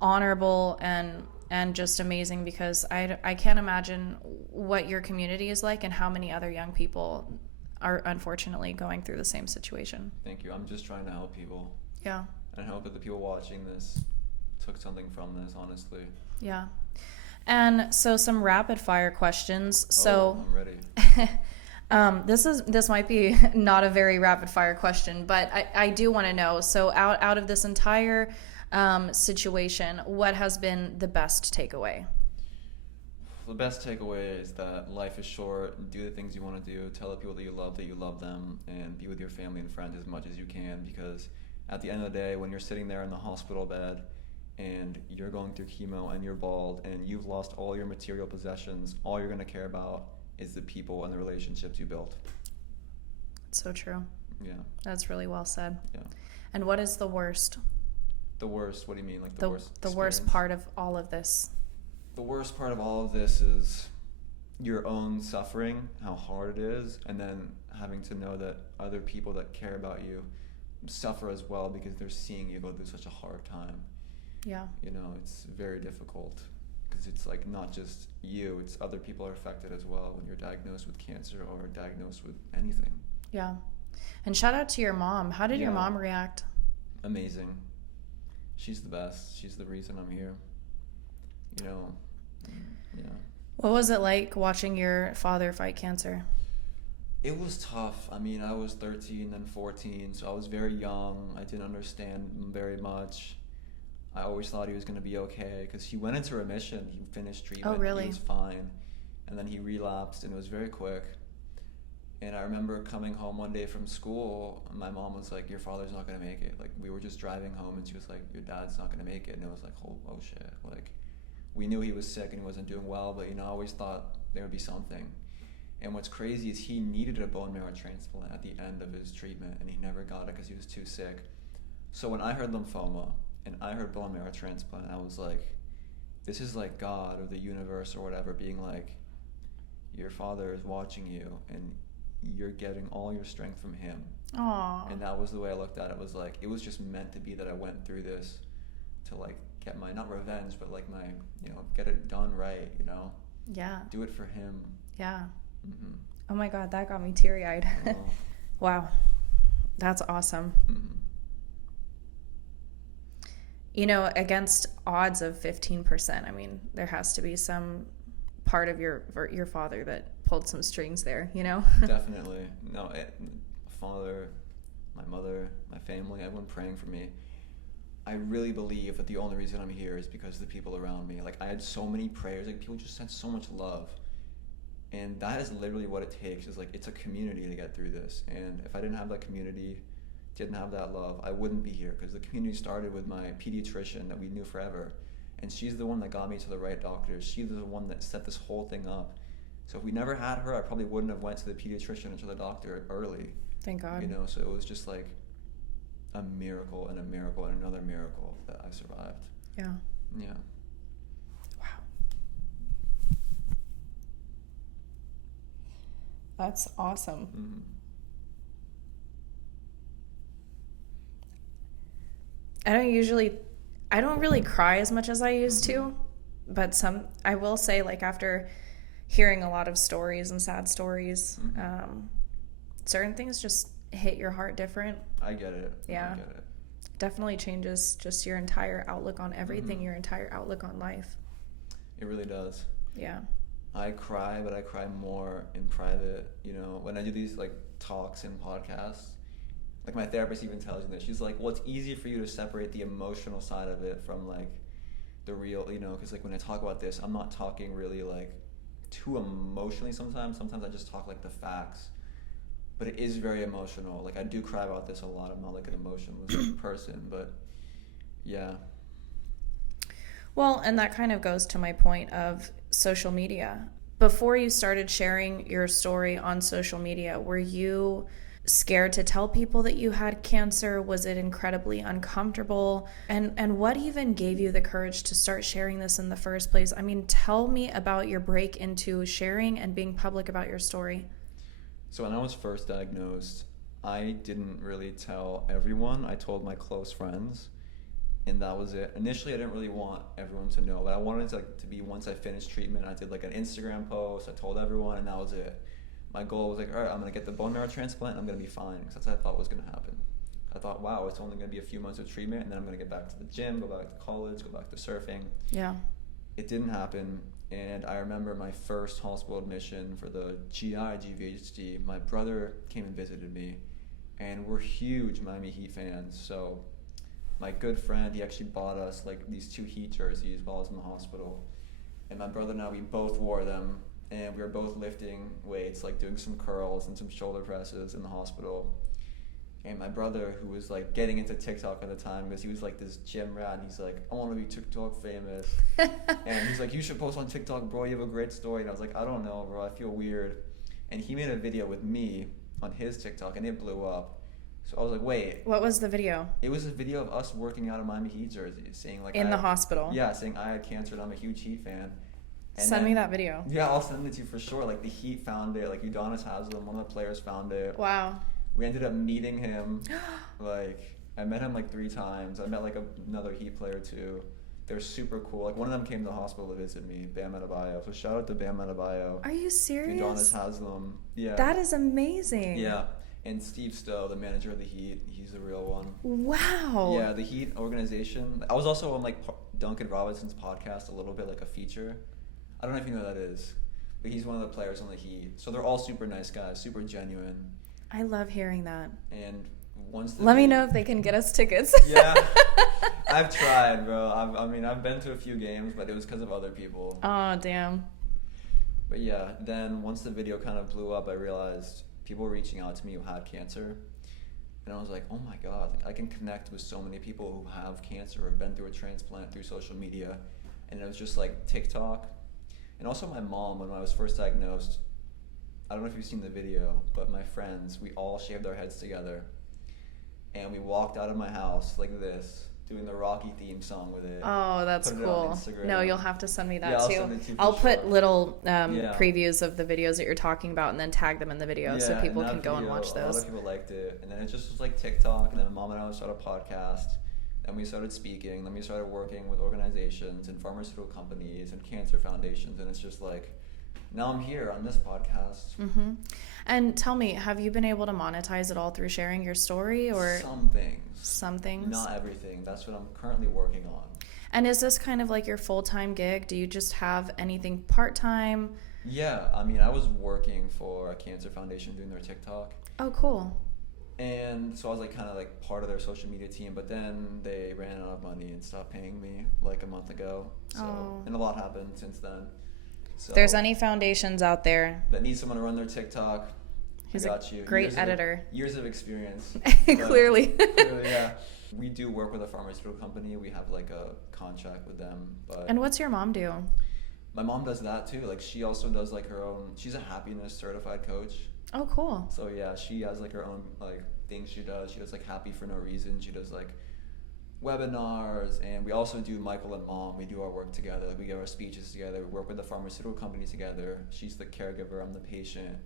honorable and just amazing, because I can't imagine what your community is like and how many other young people are unfortunately going through the same situation. Thank you. I'm just trying to help people. Yeah. And I hope that the people watching this took something from this, honestly. Yeah. And so some rapid fire questions. So I'm ready. This might be not a very rapid fire question, but I do want to know. So out of this entire situation, what has been the best takeaway? The best takeaway is that life is short. Do the things you want to do. Tell the people that you love them, and be with your family and friends as much as you can, because at the end of the day, when you're sitting there in the hospital bed and you're going through chemo and you're bald and you've lost all your material possessions, all you're going to care about is the people and the relationships you built. So true. Yeah. That's really well said. Yeah. And what is the worst? The worst? What do you mean? Like the worst? The worst part of all of this? The worst part of all of this is your own suffering, how hard it is, and then having to know that other people that care about you suffer as well, because they're seeing you go through such a hard time. Yeah. It's very difficult, because it's like not just you, it's other people are affected as well when you're diagnosed with cancer or diagnosed with anything. Yeah. And shout out to your mom. How did your mom react? Amazing. She's the best. She's the reason I'm here. Yeah. What was it like watching your father fight cancer? It was tough. I mean, I was 13 and 14, so I was very young. I didn't understand very much. I always thought he was going to be okay, because he went into remission. He finished treatment. Oh, really? He was fine. And then he relapsed, and it was very quick. And I remember coming home one day from school, and my mom was like, your father's not going to make it. Like, we were just driving home, and she was like, your dad's not going to make it. And it was like, oh shit. Like, we knew he was sick and he wasn't doing well, but, I always thought there would be something. And what's crazy is he needed a bone marrow transplant at the end of his treatment, and he never got it because he was too sick. So when I heard lymphoma and I heard bone marrow transplant, I was like, this is like God or the universe or whatever being like, your father is watching you and you're getting all your strength from him. Aww. And that was the way I looked at it. Was like, it was just meant to be that I went through this to like get my, not revenge, but like my, get it done right, Yeah. Do it for him. Yeah. Mm-hmm. Oh my God, that got me teary-eyed. Oh. Wow. That's awesome. Mm-hmm. Against odds of 15%, I mean, there has to be some part of your father that pulled some strings there, Definitely. No, father, my mother, my family, everyone praying for me. I really believe that the only reason I'm here is because of the people around me. Like, I had so many prayers. Like, people just sent so much love. And that is literally what it takes. Is like, it's a community to get through this. And if I didn't have that community, didn't have that love, I wouldn't be here, because the community started with my pediatrician that we knew forever. And she's the one that got me to the right doctors. She's the one that set this whole thing up. So if we never had her, I probably wouldn't have went to the pediatrician and to the doctor early. Thank God. So it was just like a miracle and another miracle that I survived. Yeah. Yeah. Wow. That's awesome. Mm-hmm. I don't really cry as much as I used to, but I will say, like, after hearing a lot of stories and sad stories, certain things just hit your heart different. I get it. Yeah. I get it. Definitely changes just your entire outlook on everything, your entire outlook on life. It really does. Yeah. I cry, but I cry more in private. You know, when I do these like talks and podcasts, like my therapist even tells me this. She's like, well, it's easy for you to separate the emotional side of it from like the real, you know, because like when I talk about this, I'm not talking really like too emotionally sometimes. Sometimes I just talk like the facts. But it is very emotional. Like I do cry about this a lot. I'm not like an emotionless person, but yeah. Well, and that kind of goes to my point of social media. Before you started sharing your story on social media, were you scared to tell people that you had cancer? Was it incredibly uncomfortable? And what even gave you the courage to start sharing this in the first place? I mean, tell me about your break into sharing and being public about your story. So when I was first diagnosed, I didn't really tell everyone. I told my close friends, and that was it. Initially, I didn't really want everyone to know, but I wanted it to be once I finished treatment, I did like an Instagram post, I told everyone, and that was it. My goal was like, all right, I'm going to get the bone marrow transplant, and I'm going to be fine, because that's what I thought was going to happen. I thought, wow, it's only going to be a few months of treatment, and then I'm going to get back to the gym, go back to college, go back to surfing. Yeah. It didn't happen. And I remember my first hospital admission for the GVHD. My brother came and visited me, and we're huge Miami Heat fans. So my good friend, he actually bought us like these 2 Heat jerseys while I was in the hospital. And my brother and I, we both wore them, and we were both lifting weights, like doing some curls and some shoulder presses in the hospital. And my brother, who was like getting into TikTok at the time, because he was like this gym rat, and he's like, I want to be TikTok famous. And he's like, you should post on TikTok, bro, you have a great story. And I was like, I don't know, bro, I feel weird. And he made a video with me on his TikTok, and it blew up. So I was like, wait. What was the video? It was a video of us working out in Miami Heat jerseys, saying like... In the hospital? Yeah, saying I had cancer and I'm a huge Heat fan. And send me that video. Yeah, I'll send it to you for sure. Like the Heat found it, like Udonis Haslem, one of the players found it. Wow. We ended up meeting him. Like, I met him like 3 times. I met like another Heat player too. They're super cool. Like one of them came to the hospital to visit me, Bam Adebayo. So shout out to Bam Adebayo. Are you serious? Udonis Haslem. Yeah. That is amazing. Yeah. And Steve Stowe, the manager of the Heat, he's the real one. Wow. Yeah, the Heat organization. I was also on like Duncan Robinson's podcast a little bit, like a feature. I don't know if you know who that is, but he's one of the players on the Heat. So they're all super nice guys, super genuine. I love hearing that. And once let me know if they can get us tickets. Yeah, I've tried, bro. I've been to a few games, but it was because of other people. Oh, damn. But yeah, then once the video kind of blew up, I realized people were reaching out to me who had cancer. And I was like, oh my God, I can connect with so many people who have cancer or have been through a transplant through social media. And it was just like TikTok. And also my mom, when I was first diagnosed, I don't know if you've seen the video, but my friends, we all shaved our heads together. And we walked out of my house like this, doing the Rocky theme song with it. Oh, that's cool. No, you'll have to send me that too. I'll put little previews of the videos that you're talking about and then tag them in the video so people can go and watch those. A lot of people liked it. And then it just was like TikTok, and then my mom and I started a podcast. Then we started speaking. Then we started working with organizations and pharmaceutical companies and cancer foundations. And it's just like, now I'm here on this podcast. Mm-hmm. And tell me, have you been able to monetize it all through sharing your story, or some things? Some things. Not everything. That's what I'm currently working on. And is this kind of like your full-time gig? Do you just have anything part-time? Yeah, I mean, I was working for a cancer foundation doing their TikTok. Oh, cool. And so I was like kind of like part of their social media team, but then they ran out of money and stopped paying me like a month ago. So, and a lot happened since then. So, if there's any foundations out there that need someone to run their TikTok, he's got you. Great editor. Years of experience. Clearly. Yeah. We do work with a pharmaceutical company. We have like a contract with them. But and what's your mom do? My mom does that too. Like she also does like her own. She's a happiness certified coach. Oh, cool. So yeah, she has like her own like things she does. She does like happy for no reason. She does like webinars, and we also do Michael and Mom. We do our work together. We give our speeches together. We work with the pharmaceutical company together. She's the caregiver. I'm the patient,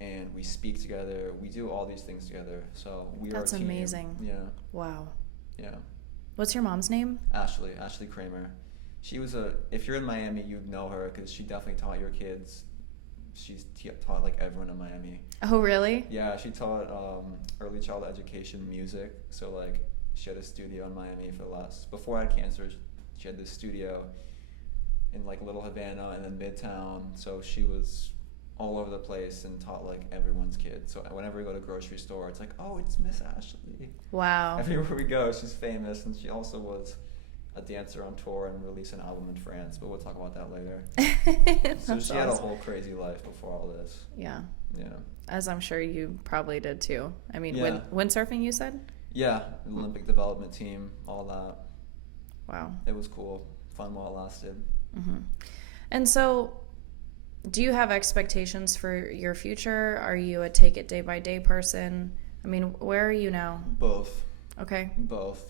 and we speak together. We do all these things together. So we are a team. That's amazing. Yeah. Wow. Yeah. What's your mom's name? Ashley Cramer. She was if you're in Miami, you'd know her because she definitely taught your kids. She's taught like everyone in Miami. Oh, really? Yeah, she taught early childhood education, music. So like she had a studio in Miami before I had cancer. She had this studio in like Little Havana and then Midtown. So she was all over the place and taught like everyone's kids. So whenever we go to a grocery store, it's like, oh, it's Miss Ashley. Wow. Everywhere we go, she's famous, and she also was a dancer on tour and released an album in France, but we'll talk about that later. So she had a whole crazy life before all this. Yeah. Yeah. As I'm sure you probably did too. I mean, Yeah. windsurfing, you said? Yeah, Olympic development team, all that. Wow. It was cool. Fun while it lasted. Mm-hmm. And so, do you have expectations for your future? Are you a take it day by day person? I mean, where are you now? Both. Okay. Both,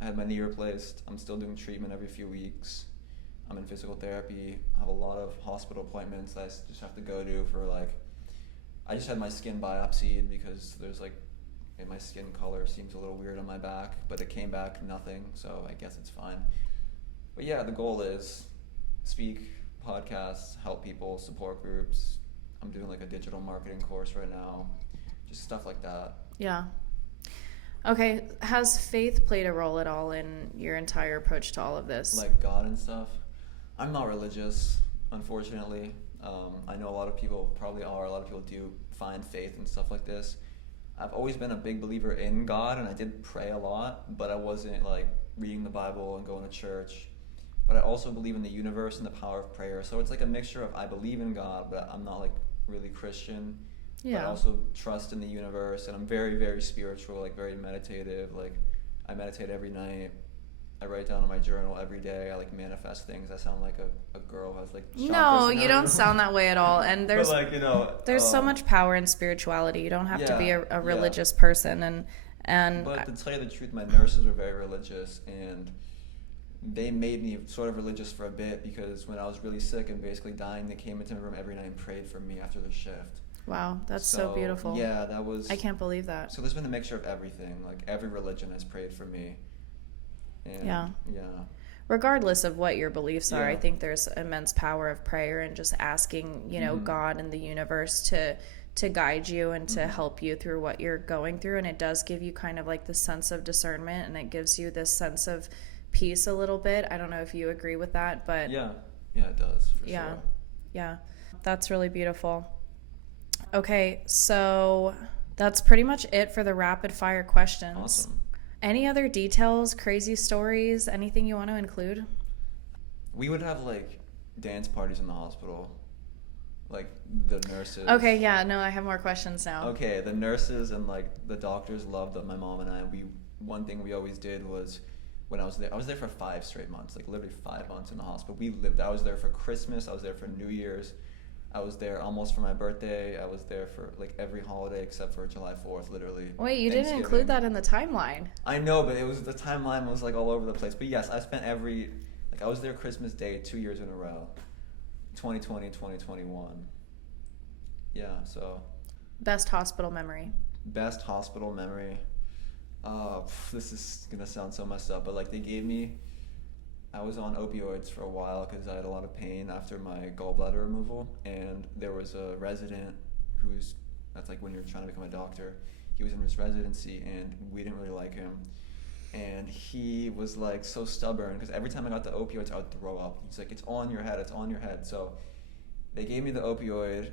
I had my knee replaced. I'm still doing treatment every few weeks. I'm in physical therapy. I have a lot of hospital appointments that I just have to go to for I just had my skin biopsied because there's my skin color seems a little weird on my back, but it came back nothing, so I guess it's fine. But yeah, the goal is speak, podcasts, help people, support groups. I'm doing a digital marketing course right now, just stuff like that. Yeah. Okay, has faith played a role at all in your entire approach to all of this? Like God and stuff? I'm not religious, unfortunately. I know a lot of people probably are. A lot of people do find faith and stuff like this. I've always been a big believer in God, and I did pray a lot, but I wasn't reading the Bible and going to church. But I also believe in the universe and the power of prayer. So it's a mixture of I believe in God, but I'm not really Christian. Yeah. But I also trust in the universe, and I'm very, very spiritual, very meditative. I meditate every night. I write down in my journal every day. I manifest things. I sound like a girl who has chakras. No, you don't sound that way at all. And there's there's so much power in spirituality. You don't have to be a religious person. But to tell you the truth, my nurses were very religious, and they made me sort of religious for a bit because when I was really sick and basically dying, they came into my room every night and prayed for me after the shift. Wow, that's so beautiful. Yeah, that was... I can't believe that. So there's been a mixture of everything. Every religion has prayed for me. And, yeah. Yeah. Regardless of what your beliefs are, I think there's immense power of prayer and just asking, God and the universe to guide you and to help you through what you're going through. And it does give you kind of this sense of discernment, and it gives you this sense of peace a little bit. I don't know if you agree with that, but... Yeah, it does, for sure. Yeah. That's really beautiful. Okay, so that's pretty much it for the rapid fire questions. Awesome. Any other details, crazy stories, anything you want to include? We would have dance parties in the hospital. The nurses. Okay, yeah, no, I have more questions now. Okay, the nurses and the doctors loved my mom and I. One thing we always did was when I was there for 5 straight months, literally 5 months in the hospital. I was there for Christmas, I was there for New Year's. I was there almost for my birthday. I was there for every holiday except for July 4th, literally. Wait, you didn't include that in the timeline. I know, but the timeline was all over the place. But yes, I spent I was there Christmas Day 2 years in a row. 2020, 2021. Yeah, so. Best hospital memory. Best hospital memory. This is going to sound so messed up, but I was on opioids for a while because I had a lot of pain after my gallbladder removal, and there was a resident that's when you're trying to become a doctor. He was in his residency, and we didn't really like him. And he was so stubborn because every time I got the opioids, I would throw up. He's it's on your head, it's on your head. So they gave me the opioid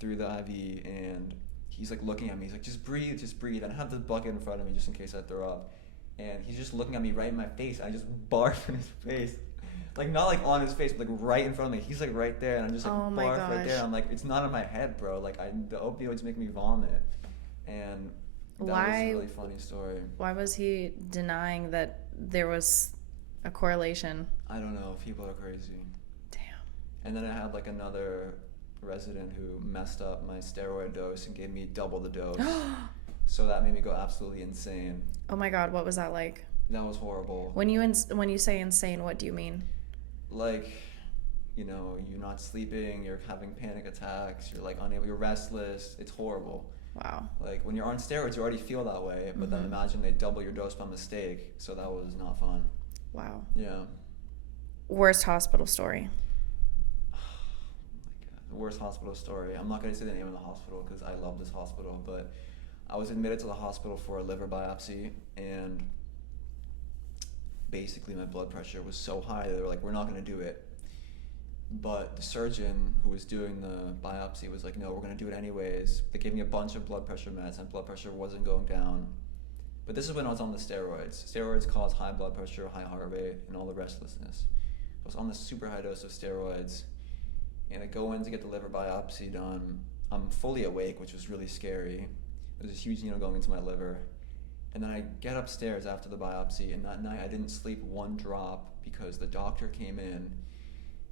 through the IV, and he's looking at me. He's just breathe. And I have this bucket in front of me just in case I throw up. And he's just looking at me right in my face. I just barf in his face. Not on his face, but right in front of me. He's right there, and I'm just oh barf right there. I'm it's not in my head, bro. The opioids make me vomit. And that was a really funny story. Why was he denying that there was a correlation? I don't know. People are crazy. Damn. And then I had another resident who messed up my steroid dose and gave me double the dose. So that made me go absolutely insane. Oh my God, what was that like? That was horrible. When you say insane, what do you mean? You're not sleeping, you're having panic attacks, you're unable, you're restless. It's horrible. Wow. Like when you're on steroids, you already feel that way, but then imagine they double your dose by mistake. So that was not fun. Wow. Yeah. Worst hospital story. Oh my God. The worst hospital story. I'm not going to say the name of the hospital because I love this hospital, but I was admitted to the hospital for a liver biopsy, and basically my blood pressure was so high that they were like, we're not going to do it. But the surgeon who was doing the biopsy was like, no, we're going to do it anyways. They gave me a bunch of blood pressure meds, and blood pressure wasn't going down. But this is when I was on the steroids. Steroids cause high blood pressure, high heart rate, and all the restlessness. I was on this super high dose of steroids, and I go in to get the liver biopsy done. I'm fully awake, which was really scary. There's this huge needle going into my liver. And then I get upstairs after the biopsy, and that night I didn't sleep one drop because the doctor came in,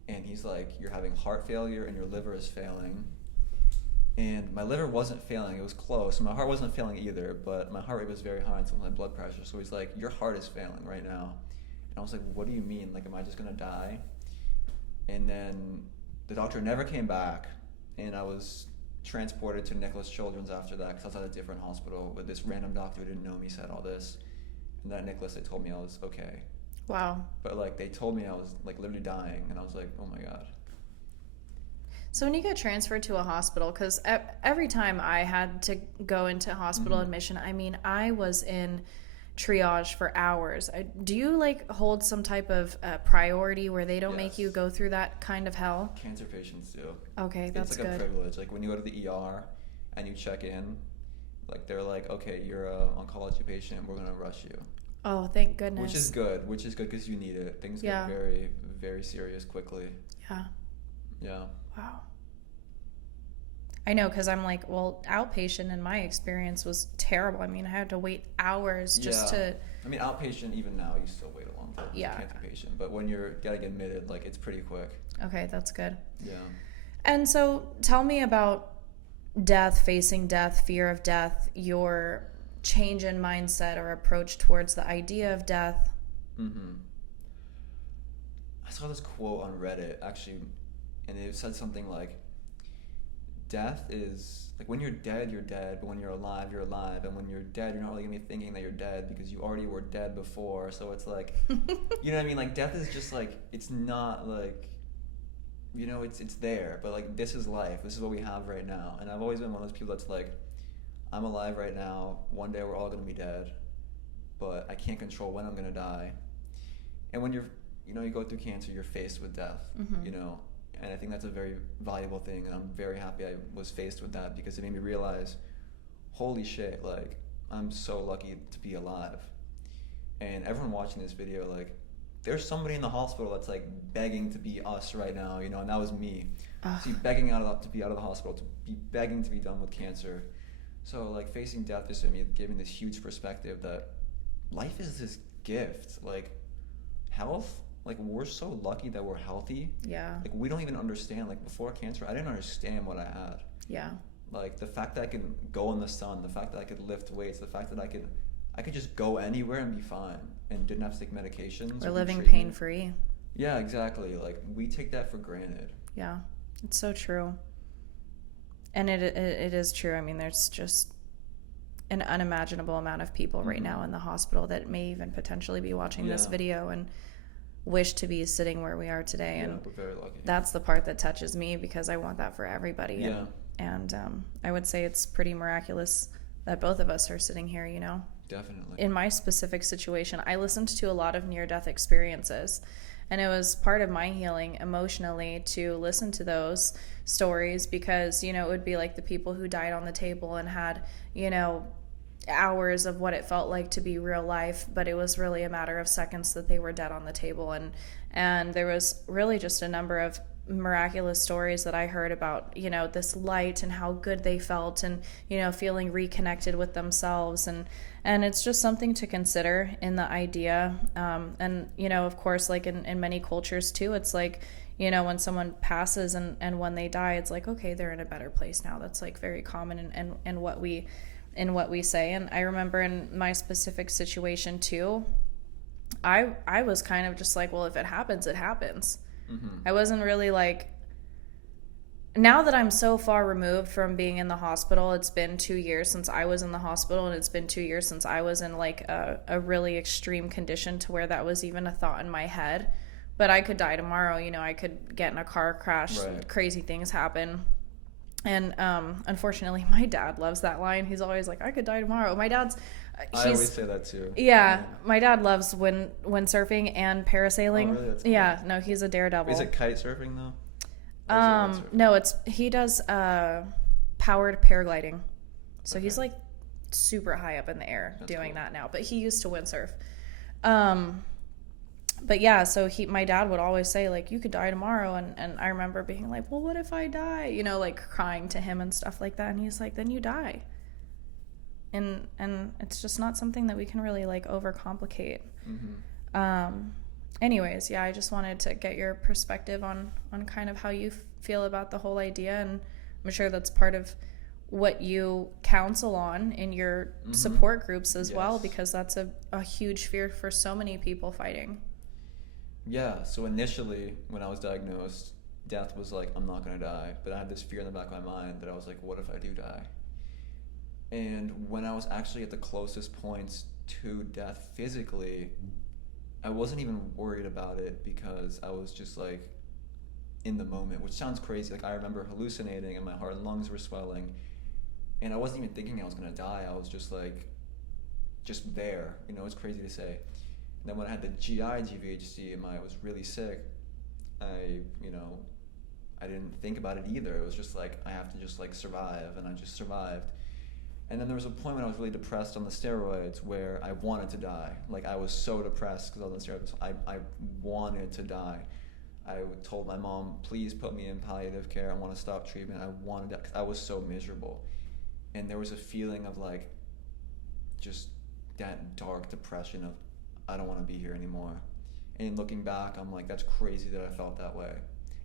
and he's like, you're having heart failure and your liver is failing. And my liver wasn't failing, it was close. My heart wasn't failing either, but my heart rate was very high, and so was my blood pressure. So he's like, your heart is failing right now. And I was like, what do you mean? Like, am I just gonna die? And then the doctor never came back, and I was transported to Nicholas Children's after that because I was at a different hospital with this random doctor who didn't know me said all this. And then at Nicholas, they told me I was okay. Wow. But like they told me I was like literally dying, and I was like, oh my God. So when you get transferred to a hospital, because every time I had to go into hospital admission, I mean, I was in triage for hours. Do you like hold some type of priority where they don't make you go through that kind of hell? Cancer patients do. Okay, that's good. It's like a privilege. Like when you go to the ER and you check in, like they're like, okay, you're an oncology patient, we're gonna rush you. Oh, thank goodness. Which is good because you need it. Things get very, very serious quickly. Yeah. Yeah. Wow. I know, because I'm like, well, outpatient in my experience was terrible. I mean, I had to wait hours just to... I mean, outpatient, even now, you still wait a long time as a cancer patient. But when you're getting admitted, like, it's pretty quick. Okay, that's good. Yeah. And so tell me about death, facing death, fear of death, your change in mindset or approach towards the idea of death. I saw this quote on Reddit, actually, and it said something like, death is, like, when you're dead, but when you're alive, you're alive. And when you're dead, you're not really going to be thinking that you're dead because you already were dead before. So it's like, you know what I mean? Like, death is just, like, it's not, like, you know, it's there. But, like, this is life. This is what we have right now. And I've always been one of those people that's like, I'm alive right now. One day we're all going to be dead. But I can't control when I'm going to die. And when you're, you know, you go through cancer, you're faced with death, you know. And I think that's a very valuable thing, and I'm very happy I was faced with that because it made me realize, holy shit, like, I'm so lucky to be alive. And everyone watching this video, like, there's somebody in the hospital that's, like, begging to be us right now, you know, and that was me. To be begging to be out of the hospital, to be begging to be done with cancer. So, like, facing death just gave me this huge perspective that life is this gift. Like, health, like, we're so lucky that we're healthy. Yeah. Like, we don't even understand. Like, before cancer, I didn't understand what I had. Yeah. Like, the fact that I can go in the sun, the fact that I could lift weights, the fact that I could just go anywhere and be fine and didn't have to take medications. We're living pain-free. Yeah, exactly. Like, we take that for granted. Yeah. It's so true. And it is true. I mean, there's just an unimaginable amount of people right now in the hospital that may even potentially be watching this video and wish to be sitting where we are today. And we're very lucky. That's the part that touches me because I want that for everybody. Yeah. And I would say it's pretty miraculous that both of us are sitting here, you know. Definitely. In my specific situation, I listened to a lot of near-death experiences, and it was part of my healing emotionally to listen to those stories because, you know, it would be like the people who died on the table and had, you know, hours of what it felt like to be real life, but it was really a matter of seconds that they were dead on the table. And there was really just a number of miraculous stories that I heard about, you know, this light and how good they felt and, you know, feeling reconnected with themselves. And it's just something to consider in the idea. And, you know, of course, like in many cultures too, it's like, you know, when someone passes and when they die, it's like, okay, they're in a better place now. That's like very common in what we say. And I remember in my specific situation too, I was kind of just like, well, if it happens, it happens. I wasn't really like now that I'm so far removed from being in the hospital, it's been 2 years since I was in the hospital, and it's been 2 years since I was in like a really extreme condition to where that was even a thought in my head. But I could die tomorrow, you know, I could get in a car crash, Right. crazy things happen. And unfortunately, my dad loves that line. He's always like, I could die tomorrow. My dad's, I always say that too. yeah, my dad loves windsurfing and parasailing. Oh, really? That's cool. Yeah, no, he's a daredevil. Is it kite surfing though? Or is it windsurfing? No, he does powered paragliding. So Okay. he's like super high up in the air That's doing cool. that now, but he used to windsurf. But yeah, so my dad would always say like, you could die tomorrow, and I remember being like, well, what if I die? You know, like crying to him and stuff like that, and he's like, then you die. And it's just not something that we can really like overcomplicate. Mm-hmm. Anyways, yeah, I just wanted to get your perspective on kind of how you feel about the whole idea, and I'm sure that's part of what you counsel on in your support groups as well, Yes. because that's a huge fear for so many people fighting. Yeah, so initially when I was diagnosed, death was like, I'm not gonna die, but I had this fear in the back of my mind that I was like, what if I do die? And when I was actually at the closest points to death physically, I wasn't even worried about it because I was just like in the moment, which sounds crazy. Like I remember hallucinating and my heart and lungs were swelling, and I wasn't even thinking I was gonna die. I was just like, just there. You know, it's crazy to say. And then when I had the GI GVHD and I was really sick, I didn't think about it either. It was just like, I have to just like survive, and I just survived. And then there was a point when I was really depressed on the steroids where I wanted to die. Like I was so depressed because I was on the steroids. I wanted to die. I told my mom, please put me in palliative care. I want to stop treatment. I wanted that because I was so miserable. And there was a feeling of like, just that dark depression of, I don't want to be here anymore. And looking back, I'm like, that's crazy that I felt that way.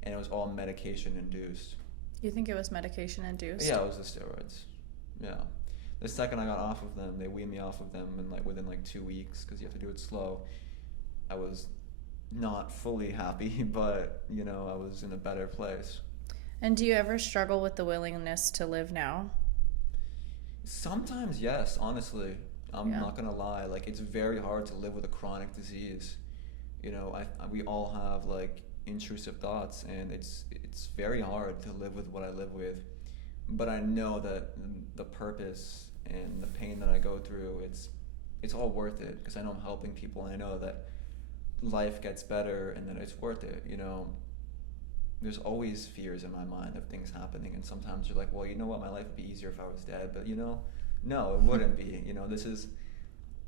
And it was all medication induced. You think it was medication induced? Yeah, it was the steroids. Yeah. The second I got off of them, they weaned me off of them and like within like 2 weeks, because you have to do it slow. I was not fully happy, but you know, I was in a better place. And do you ever struggle with the willingness to live now? Sometimes, yes, honestly. I'm Yeah. not gonna lie. Like, it's very hard to live with a chronic disease. You know, we all have like intrusive thoughts, and it's very hard to live with what I live with. But I know that the purpose and the pain that I go through, it's all worth it, because I know I'm helping people, and I know that life gets better, and that it's worth it. You know, there's always fears in my mind of things happening, and sometimes you're like, well, you know what, my life would be easier if I was dead, but you know, no, it wouldn't be. You know,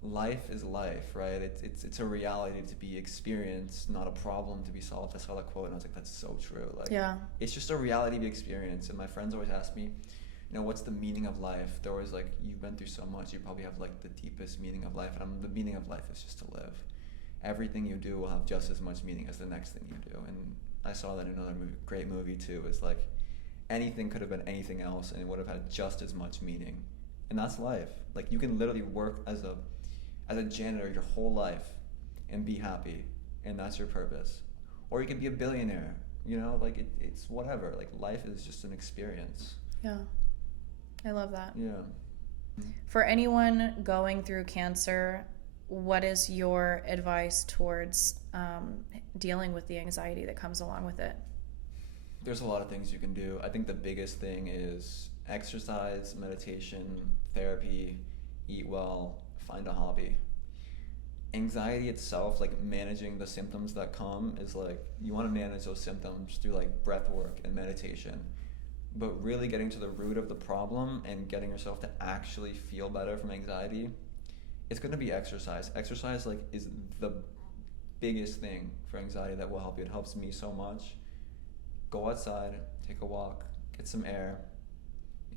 life is life, right? It's a reality to be experienced, not a problem to be solved. I saw that quote and I was like, that's so true. Like, Yeah. it's just a reality to be experienced. And my friends always ask me, you know, what's the meaning of life? They're always like, you've been through so much, you probably have like the deepest meaning of life. And the meaning of life is just to live. Everything you do will have just as much meaning as the next thing you do. And I saw that in another great movie too. It's like, anything could have been anything else and it would have had just as much meaning. And that's life. Like, you can literally work as a janitor your whole life and be happy, and that's your purpose. Or you can be a billionaire, you know, like it's whatever. Like, life is just an experience. Yeah. I love that. Yeah. For anyone going through cancer, what is your advice towards dealing with the anxiety that comes along with it? There's a lot of things you can do. I think the biggest thing is exercise, meditation, therapy, eat well, find a hobby. Anxiety itself, like managing the symptoms that come, is like, you want to manage those symptoms through like breath work and meditation. But really getting to the root of the problem and getting yourself to actually feel better from anxiety, it's going to be exercise. Exercise like is the biggest thing for anxiety that will help you. It helps me so much. Go outside, take a walk, get some air,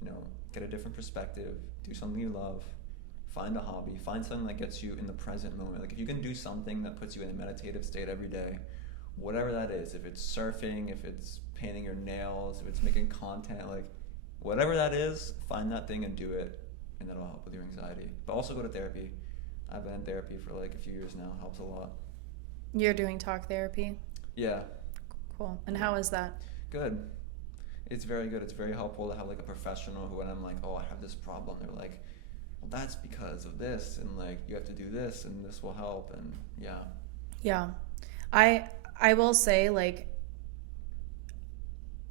you know, get a different perspective, do something you love, find a hobby, find something that gets you in the present moment. Like, if you can do something that puts you in a meditative state every day, whatever that is, if it's surfing, if it's painting your nails, if it's making content, like whatever that is, find that thing and do it, and that'll help with your anxiety. But also go to therapy. I've been in therapy for like a few years now. It helps a lot. You're doing talk therapy? Yeah. Cool. And how is that? Good. it's very good. It's very helpful to have like a professional who, when I'm like, oh, I have this problem, they're like, well, that's because of this, and like you have to do this, and this will help, and yeah. Yeah. I will say, like,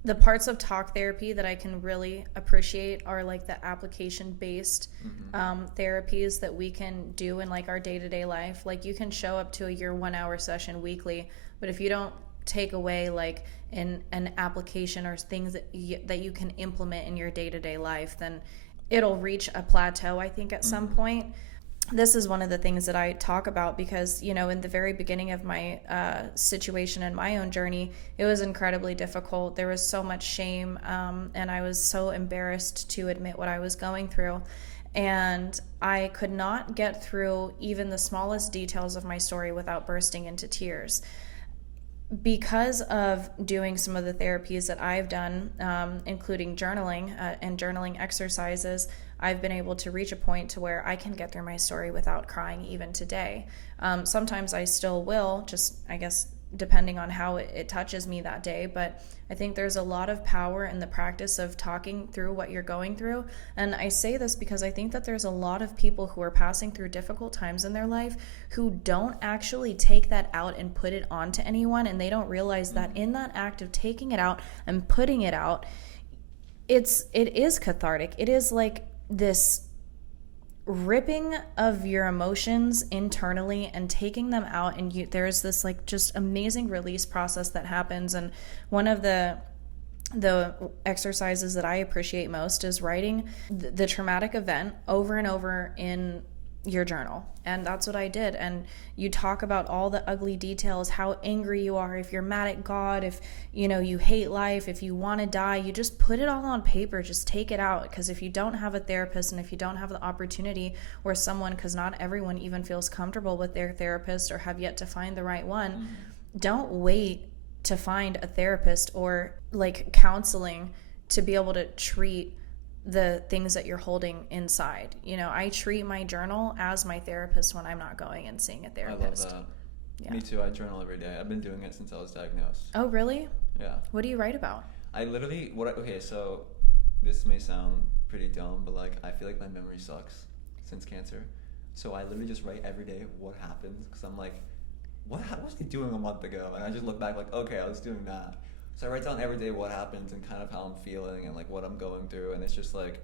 the parts of talk therapy that I can really appreciate are like the application based therapies that we can do in like our day-to-day life. Like, you can show up to your 1 hour session weekly, but if you don't take away like an application or things that you can implement in your day-to-day life, then it'll reach a plateau, I think, at some point. This is one of the things that I talk about because, you know, in the very beginning of my situation and my own journey, it was incredibly difficult. There was so much shame, and I was so embarrassed to admit what I was going through. And I could not get through even the smallest details of my story without bursting into tears. Because of doing some of the therapies that I've done, including journaling and journaling exercises, I've been able to reach a point to where I can get through my story without crying even today. Sometimes I still will, just, I guess, depending on how it touches me that day. But I think there's a lot of power in the practice of talking through what you're going through. And I say this because I think that there's a lot of people who are passing through difficult times in their life who don't actually take that out and put it onto anyone. And they don't realize that in that act of taking it out and putting it out, it is cathartic. It is like this ripping of your emotions internally and taking them out, and there's this like just amazing release process that happens. And one of the exercises that I appreciate most is writing the traumatic event over and over in your journal. And that's what I did. And you talk about all the ugly details, how angry you are, if you're mad at God, if you know you hate life, if you want to die, you just put it all on paper, just take it out. Because if you don't have a therapist, and if you don't have the opportunity or someone, because not everyone even feels comfortable with their therapist or have yet to find the right one, don't wait to find a therapist or like counseling to be able to treat the things that you're holding inside. You know, I treat my journal as my therapist when I'm not going and seeing a therapist. I love that. Yeah. Me too. I journal every day. I've been doing it since I was diagnosed. Oh, really? Yeah. What do you write about? I literally, okay, so this may sound pretty dumb, but like I feel like my memory sucks since cancer. So I literally just write every day what happens, because I'm like, what was I doing a month ago? And I just look back like, okay, I was doing that. So I write down every day what happens and kind of how I'm feeling and like what I'm going through, and it's just like,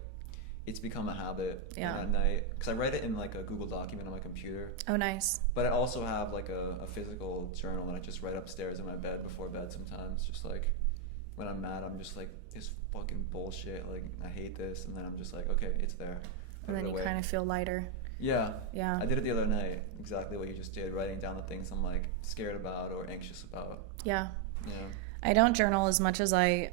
it's become a habit. Yeah. And at night, because I write it in like a Google document on my computer. Oh, nice. But I also have like a physical journal that I just write upstairs in my bed before bed sometimes. Just like when I'm mad, I'm just like, this fucking bullshit, like I hate this, and then I'm just like, okay, it's there. And then you kind of feel lighter. Yeah. Yeah. I did it the other night, exactly what you just did, writing down the things I'm like scared about or anxious about. Yeah. Yeah. I don't journal as much as I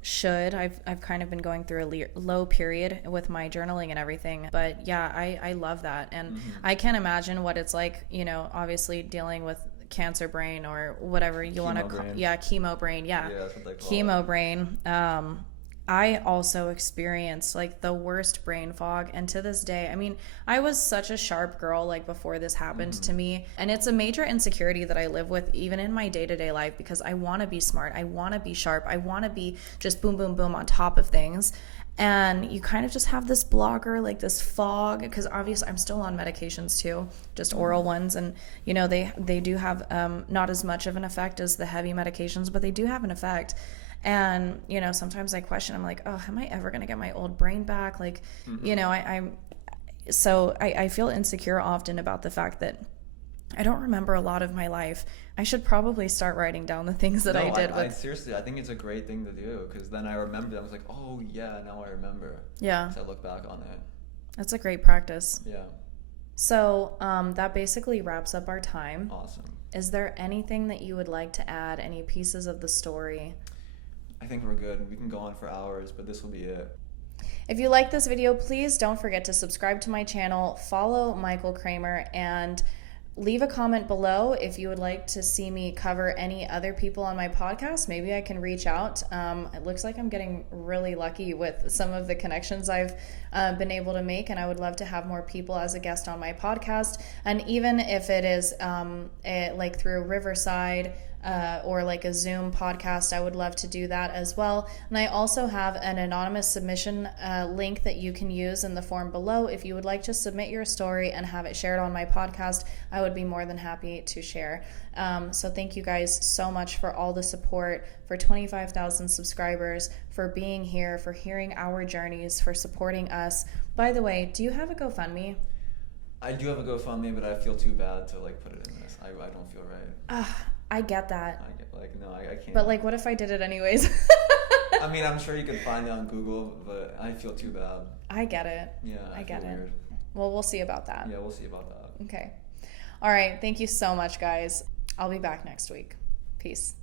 should. I've kind of been going through a low period with my journaling and everything. But yeah, I love that. And I can't imagine what it's like, you know, obviously dealing with cancer brain or whatever you want to call it. Yeah, chemo brain. Yeah, that's what they call chemo it. Brain. I also experienced like the worst brain fog, and to this day, I mean, I was such a sharp girl like before this happened to me, and it's a major insecurity that I live with even in my day-to-day life, because I want to be smart, I want to be sharp, I want to be just boom boom boom on top of things. And you kind of just have this blocker, like this fog, because obviously I'm still on medications too, just oral ones, and you know they do have not as much of an effect as the heavy medications, but they do have an effect. And, you know, sometimes I question, I'm like, oh, am I ever going to get my old brain back? Like, you know, I feel insecure often about the fact that I don't remember a lot of my life. I should probably start writing down the things that I did. Seriously, I think it's a great thing to do, because then I remember, I was like, oh yeah, now I remember. Yeah. So I look back on it. That's a great practice. Yeah. So that basically wraps up our time. Awesome. Is there anything that you would like to add? Any pieces of the story? I think we're good. We can go on for hours, but this will be it. If you like this video, please don't forget to subscribe to my channel, follow Michael Cramer, and leave a comment below if you would like to see me cover any other people on my podcast. Maybe I can reach out. It looks like I'm getting really lucky with some of the connections I've been able to make, and I would love to have more people as a guest on my podcast. And even if it is like through Riverside, or like a Zoom podcast, I would love to do that as well. And I also have an anonymous submission link that you can use in the form below. If you would like to submit your story and have it shared on my podcast, I would be more than happy to share. So thank you guys so much for all the support, for 25,000 subscribers, for being here, for hearing our journeys, for supporting us. By the way, do you have a GoFundMe? I do have a GoFundMe, but I feel too bad to like put it in this. I don't feel right. I get that. I can't. But like, what if I did it anyways? I mean, I'm sure you could find it on Google, but I feel too bad. I get it. Yeah, I get it. Weird. Well, we'll see about that. Yeah, we'll see about that. Okay. All right. Thank you so much, guys. I'll be back next week. Peace.